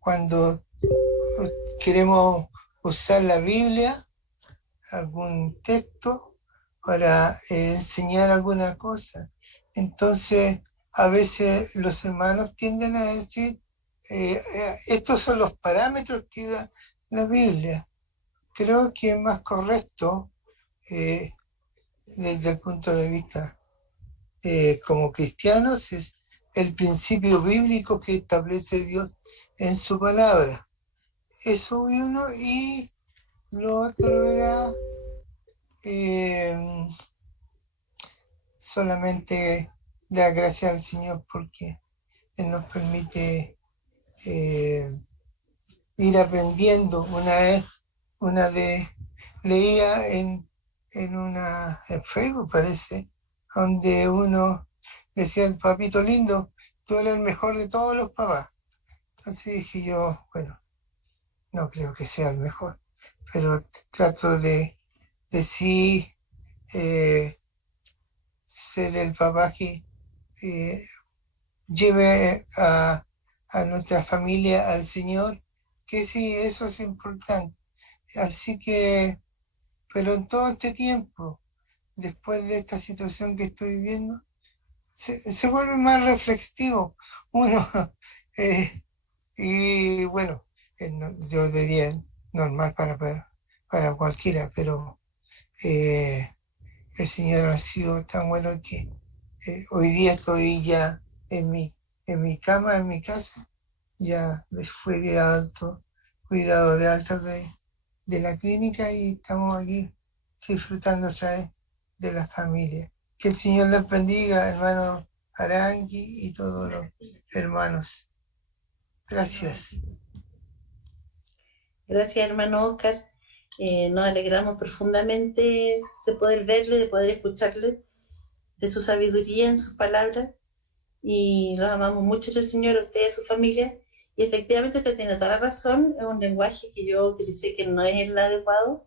Cuando queremos usar la Biblia, algún texto, para enseñar alguna cosa, entonces a veces los hermanos tienden a decir, estos son los parámetros que da la Biblia. Creo que es más correcto desde el punto de vista como cristianos, es el principio bíblico que establece Dios en su palabra. Eso uno, y lo otro era solamente dar gracias al Señor porque Él nos permite ir aprendiendo. Leía en Facebook, parece, donde uno decía: el papito lindo, tú eres el mejor de todos los papás. Entonces dije yo, bueno, no creo que sea el mejor, pero trato de sí ser el papá que lleve a nuestra familia al Señor, que sí, eso es importante. Así que, pero en todo este tiempo, después de esta situación que estoy viviendo, se vuelve más reflexivo uno. Y bueno, yo diría normal para cualquiera, pero el Señor ha sido tan bueno que hoy día estoy ya en mi cama, en mi casa, ya fui cuidado de alta de la clínica, y estamos aquí disfrutando otra vez de la familia. Que el Señor les bendiga, hermano Arangui y todos los hermanos. Gracias. Gracias, hermano Oscar. Nos alegramos profundamente de poder verle, de poder escucharle, de su sabiduría en sus palabras, y los amamos mucho el Señor, a usted y a su familia. Y efectivamente usted tiene toda la razón, es un lenguaje que yo utilicé que no es el adecuado.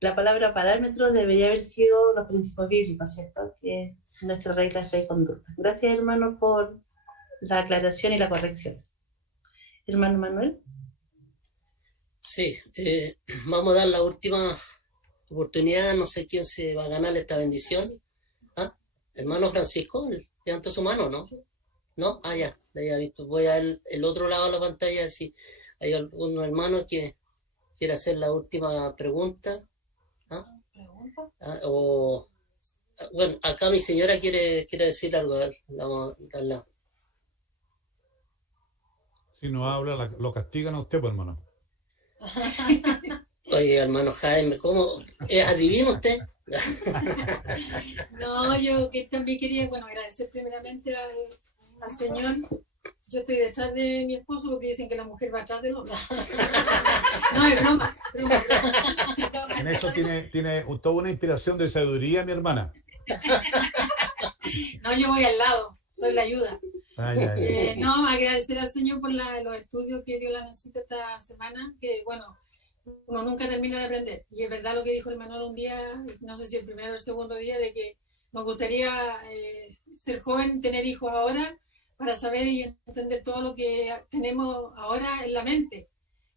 La palabra parámetro debería haber sido los principios bíblicos, ¿cierto? Que es nuestra regla de conducta. Gracias, hermano, por la aclaración y la corrección. Hermano Manuel. Sí, vamos a dar la última oportunidad, no sé quién se va a ganar esta bendición. ¿Ah? Hermano Francisco, levantó su mano, ¿no? ¿No? Ah, ya visto. Voy al el otro lado de la pantalla, si hay algunos hermanos que quiere hacer la última pregunta. ¿Ah? Bueno, acá mi señora quiere decir algo, a ver, vamos a darla. Si no habla, lo castigan a usted, pues, hermano. Oye, hermano Jaime, ¿cómo? ¿Adivina usted? No, yo que también quería, agradecer primeramente al Señor. Yo estoy detrás de mi esposo porque dicen que la mujer va atrás del hombre. No, es broma. En eso tiene toda una inspiración de sabiduría, mi hermana. No, yo voy al lado, soy la ayuda. Ay. No, agradecer al Señor por los estudios que dio la mesita esta semana, que uno nunca termina de aprender. Y es verdad lo que dijo el Manuel un día, no sé si el primero o el segundo día, de que nos gustaría ser joven, tener hijos ahora, para saber y entender todo lo que tenemos ahora en la mente,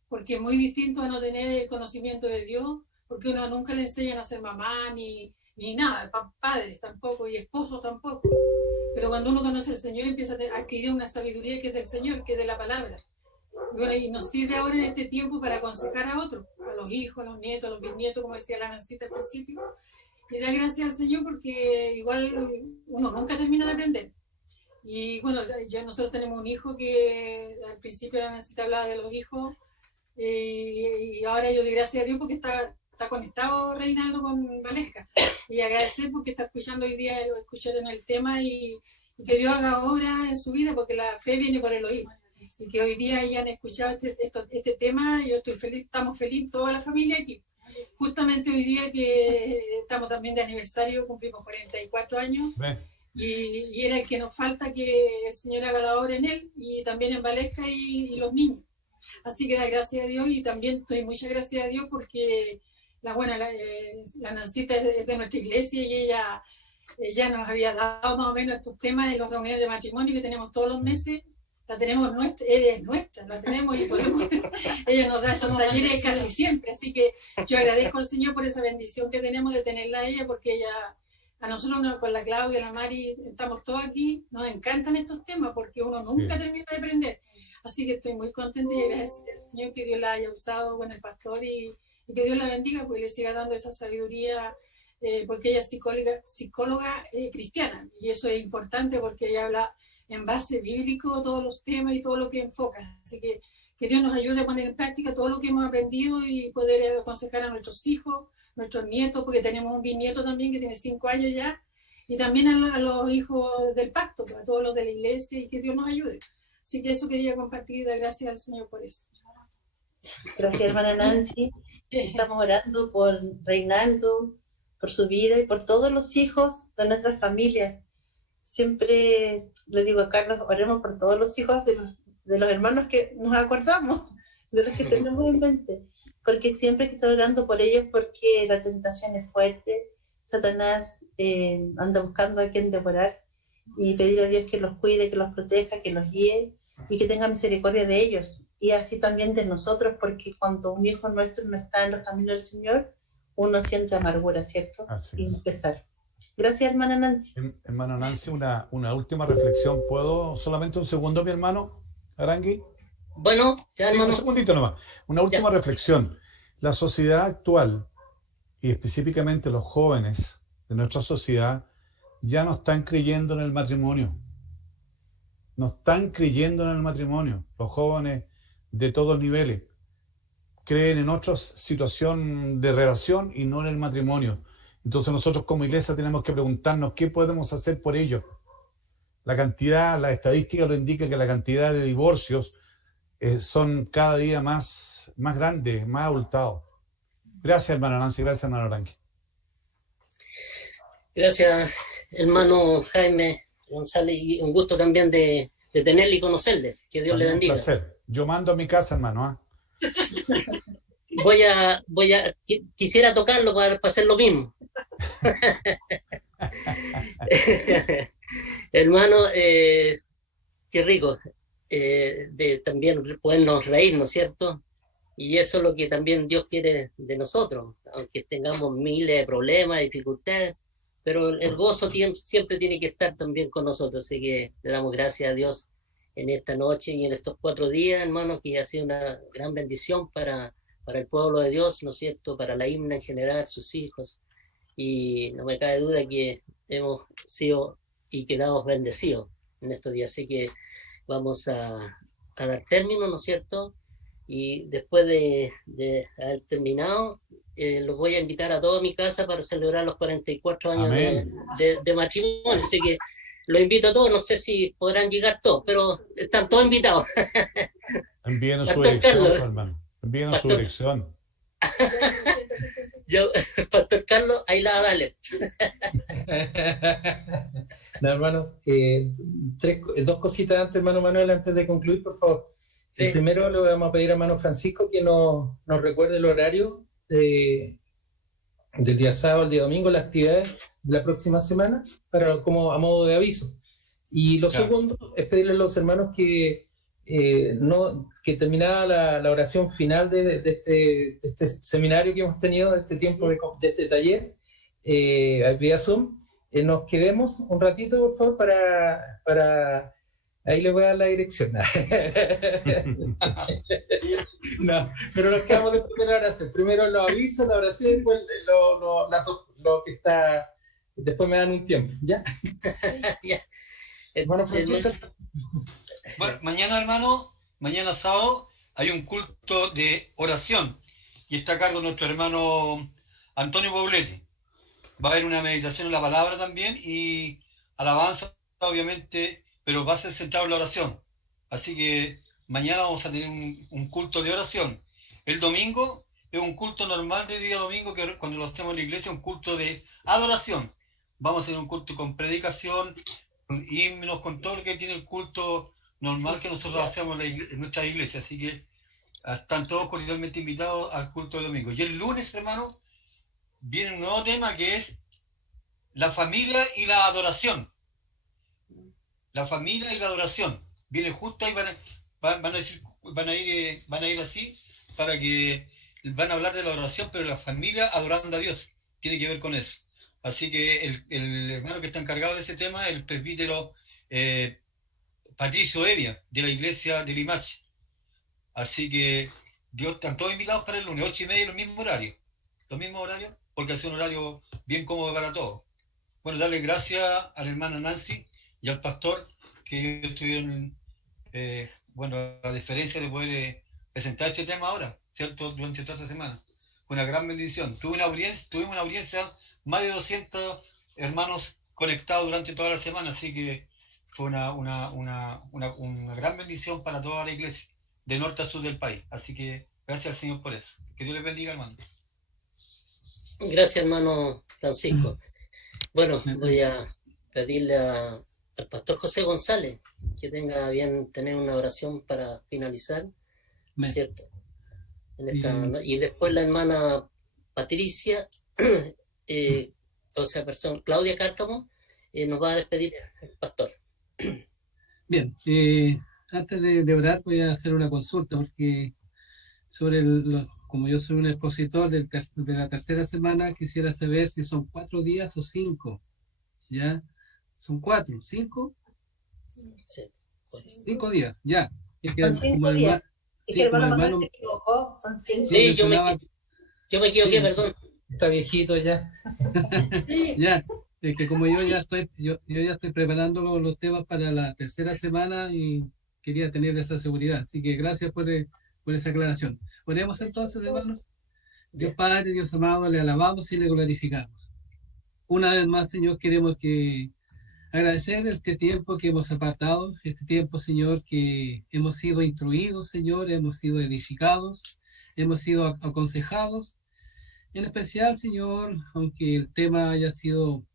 porque es muy distinto a no tener el conocimiento de Dios, porque uno nunca le enseñan a ser mamá, ni nada, padres tampoco, y esposos tampoco. Pero cuando uno conoce al Señor, empieza a adquirir una sabiduría que es del Señor, que es de la palabra. Y bueno, y nos sirve ahora en este tiempo para aconsejar a otros, a los hijos, a los nietos, a los bisnietos, como decía la Nancita al principio, y dar gracias al Señor porque igual uno nunca termina de aprender. Y bueno, ya nosotros tenemos un hijo que al principio la Nancita hablaba de los hijos, y ahora yo doy gracias a Dios porque está conectado Reinaldo con Valesca, y agradecer porque está escuchando hoy día, lo escucharon el tema, y que Dios haga obra en su vida, porque la fe viene por el oír. Y que hoy día hayan escuchado este tema, yo estoy feliz, estamos felices, toda la familia aquí. Justamente hoy día que estamos también de aniversario, cumplimos 44 años, y era el que nos falta que el Señor haga la obra en él, y también en Valesca y los niños. Así que da gracias a Dios, y también doy muchas gracias a Dios porque la Nancita es de nuestra iglesia, y ella nos había dado más o menos estos temas de las reuniones de matrimonio que tenemos todos los meses. La tenemos nuestra, ella es nuestra, la tenemos y podemos, ella nos da estos talleres casi siempre, así que yo agradezco al Señor por esa bendición que tenemos de tenerla a ella, porque ella, a nosotros con la Claudia, la Mari, estamos todos aquí, nos encantan estos temas porque uno nunca termina de aprender, así que estoy muy contenta y agradezco al Señor que Dios la haya usado con el pastor, y que Dios la bendiga, pues le siga dando esa sabiduría, porque ella es psicóloga cristiana, y eso es importante porque ella habla en base bíblico todos los temas y todo lo que enfoca. Así que Dios nos ayude a poner en práctica todo lo que hemos aprendido y poder aconsejar a nuestros hijos, nuestros nietos, porque tenemos un bisnieto también que tiene 5 años ya, y también a los hijos del pacto, a todos los de la iglesia, y que Dios nos ayude. Así que eso quería compartir, y dar gracias al Señor por eso. Gracias, hermana Nancy. Estamos orando por Reinaldo, por su vida y por todos los hijos de nuestra familia. Siempre le digo a Carlos, oremos por todos los hijos de los hermanos que nos acordamos, de los que tenemos en mente, porque siempre hay que estar orando por ellos, porque la tentación es fuerte, Satanás anda buscando a quien devorar, y pedir a Dios que los cuide, que los proteja, que los guíe, y que tenga misericordia de ellos, y así también de nosotros, porque cuando un hijo nuestro no está en los caminos del Señor, uno siente amargura, ¿cierto? Y pesar. Gracias, hermana Nancy. Hermano Nancy, una última reflexión. ¿Puedo solamente un segundo, mi hermano Arangui? Bueno, ya hermano. Un segundito nomás. Una última reflexión. La sociedad actual, y específicamente los jóvenes de nuestra sociedad, ya no están creyendo en el matrimonio. No están creyendo en el matrimonio. Los jóvenes de todos niveles creen en otra situación de relación y no en el matrimonio. Entonces nosotros como iglesia tenemos que preguntarnos qué podemos hacer por ello. La estadística lo indica, que la cantidad de divorcios son cada día más grandes, más abultados. Gracias, hermano Nancy, gracias, hermano Ranqui. Gracias, hermano Jaime González, y un gusto también de tenerle y conocerle. Que Dios le bendiga. Un placer. Yo mando a mi casa, hermano. Quisiera tocarlo para hacer lo mismo. Hermano, qué rico de también podernos reír, ¿no es cierto? Y eso es lo que también Dios quiere de nosotros, aunque tengamos miles de problemas, dificultades, pero el gozo siempre tiene que estar también con nosotros. Así que le damos gracias a Dios en esta noche y en estos 4 días, hermano, que ha sido una gran bendición para el pueblo de Dios, ¿no es cierto? Para la himna en general, sus hijos. Y no me cabe duda que hemos sido y quedado bendecidos en estos días. Así que vamos a dar término, ¿no es cierto? Y después de haber terminado, los voy a invitar a todos a mi casa para celebrar los 44 años de matrimonio. Así que los invito a todos, no sé si podrán llegar todos, pero están todos invitados. Envíenos su dirección, hermano. Envíenos su dirección. Yo, Pastor Carlos, ahí la dale. No, hermanos, 2 cositas antes, hermano Manuel, antes de concluir, por favor. El primero le vamos a pedir a hermano Francisco que nos recuerde el horario del día sábado al día domingo, las actividades de la próxima semana, como a modo de aviso. Y lo segundo es pedirle a los hermanos que terminada la oración final de este seminario que hemos tenido, de este tiempo, de este taller, vía Zoom, nos quedemos un ratito, por favor, para ahí les voy a dar la dirección. No, pero nos quedamos después de la oración. Primero los avisos, la oración, y después lo que está. Después me dan un tiempo, ¿ya? Bueno, mañana, hermano, mañana sábado, hay un culto de oración y está a cargo nuestro hermano Antonio Pauletti. Va a haber una meditación en la palabra también y alabanza, obviamente, pero va a ser centrado en la oración. Así que mañana vamos a tener un culto de oración. El domingo es un culto normal de día domingo, que cuando lo hacemos en la iglesia, un culto de adoración. Vamos a hacer un culto con predicación, con himnos, con todo lo que tiene el culto normal que nosotros hacemos en nuestra iglesia. Así que están todos cordialmente invitados al culto de domingo. Y el lunes, hermano, viene un nuevo tema que es la familia y la adoración. La familia y la adoración. Viene justo ahí, van a ir así, para que van a hablar de la adoración, pero la familia adorando a Dios. Tiene que ver con eso. Así que el hermano que está encargado de ese tema, el presbítero Patricio Evia, de la iglesia de Limache. Así que Dios, están todos invitados para el lunes, 8:30, los mismos horarios. Los mismos horarios, porque hace un horario bien cómodo para todos. Bueno, darle gracias a la hermana Nancy y al pastor que ellos tuvieron la deferencia de poder presentar este tema ahora, ¿cierto? Durante toda esta semana. Fue una gran bendición. Tuvimos una audiencia, más de 200 hermanos conectados durante toda la semana, así que fue una gran bendición para toda la iglesia, de norte a sur del país. Así que gracias al Señor por eso. Que Dios les bendiga, hermano. Gracias, hermano Francisco. Bueno, voy a pedirle al pastor José González que tenga bien tener una oración para finalizar, ¿cierto? Y después la hermana Patricia, Claudia Cárcamo, nos va a despedir el pastor. Bien, antes de orar voy a hacer una consulta, porque como yo soy un expositor de la tercera semana, quisiera saber si son 4 días o 5. ¿Ya? ¿Son 4? ¿5? Sí. 5 días, ya. Son 5 días. Es que el hermano Manuel se equivocó, son 5. Sí, yo me equivoqué, perdón. Está viejito ya. Ya, es que como yo ya estoy preparando los temas para la tercera semana y quería tener esa seguridad. Así que gracias por esa aclaración. Oremos entonces, hermanos. Dios Padre, Dios amado, le alabamos y le glorificamos. Una vez más, Señor, queremos agradecer este tiempo que hemos apartado, este tiempo, Señor, que hemos sido instruidos, Señor, hemos sido edificados, hemos sido aconsejados. En especial, Señor, aunque el tema haya sido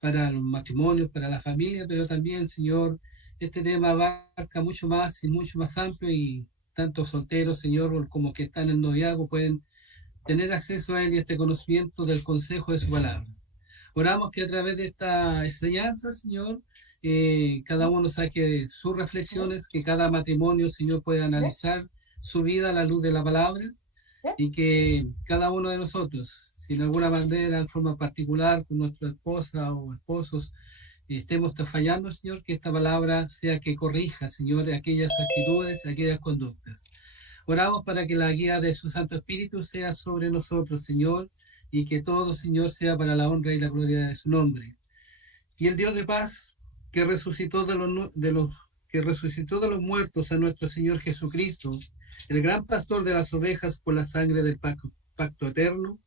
para los matrimonios, para la familia, pero también, Señor, este tema abarca mucho más y mucho más amplio, y tanto solteros, Señor, como que están en noviazgo pueden tener acceso a él y a este conocimiento del consejo de su palabra. Oramos que a través de esta enseñanza, Señor, cada uno saque sus reflexiones, que cada matrimonio, Señor, pueda analizar su vida a la luz de la palabra, y que cada uno de nosotros, si en alguna manera, en forma particular, con nuestra esposa o esposos, estemos fallando, Señor, que esta palabra sea que corrija, Señor, aquellas actitudes, aquellas conductas. Oramos para que la guía de su Santo Espíritu sea sobre nosotros, Señor, y que todo, Señor, sea para la honra y la gloria de su nombre. Y el Dios de paz, que resucitó de los muertos a nuestro Señor Jesucristo, el gran pastor de las ovejas, por la sangre del pacto eterno,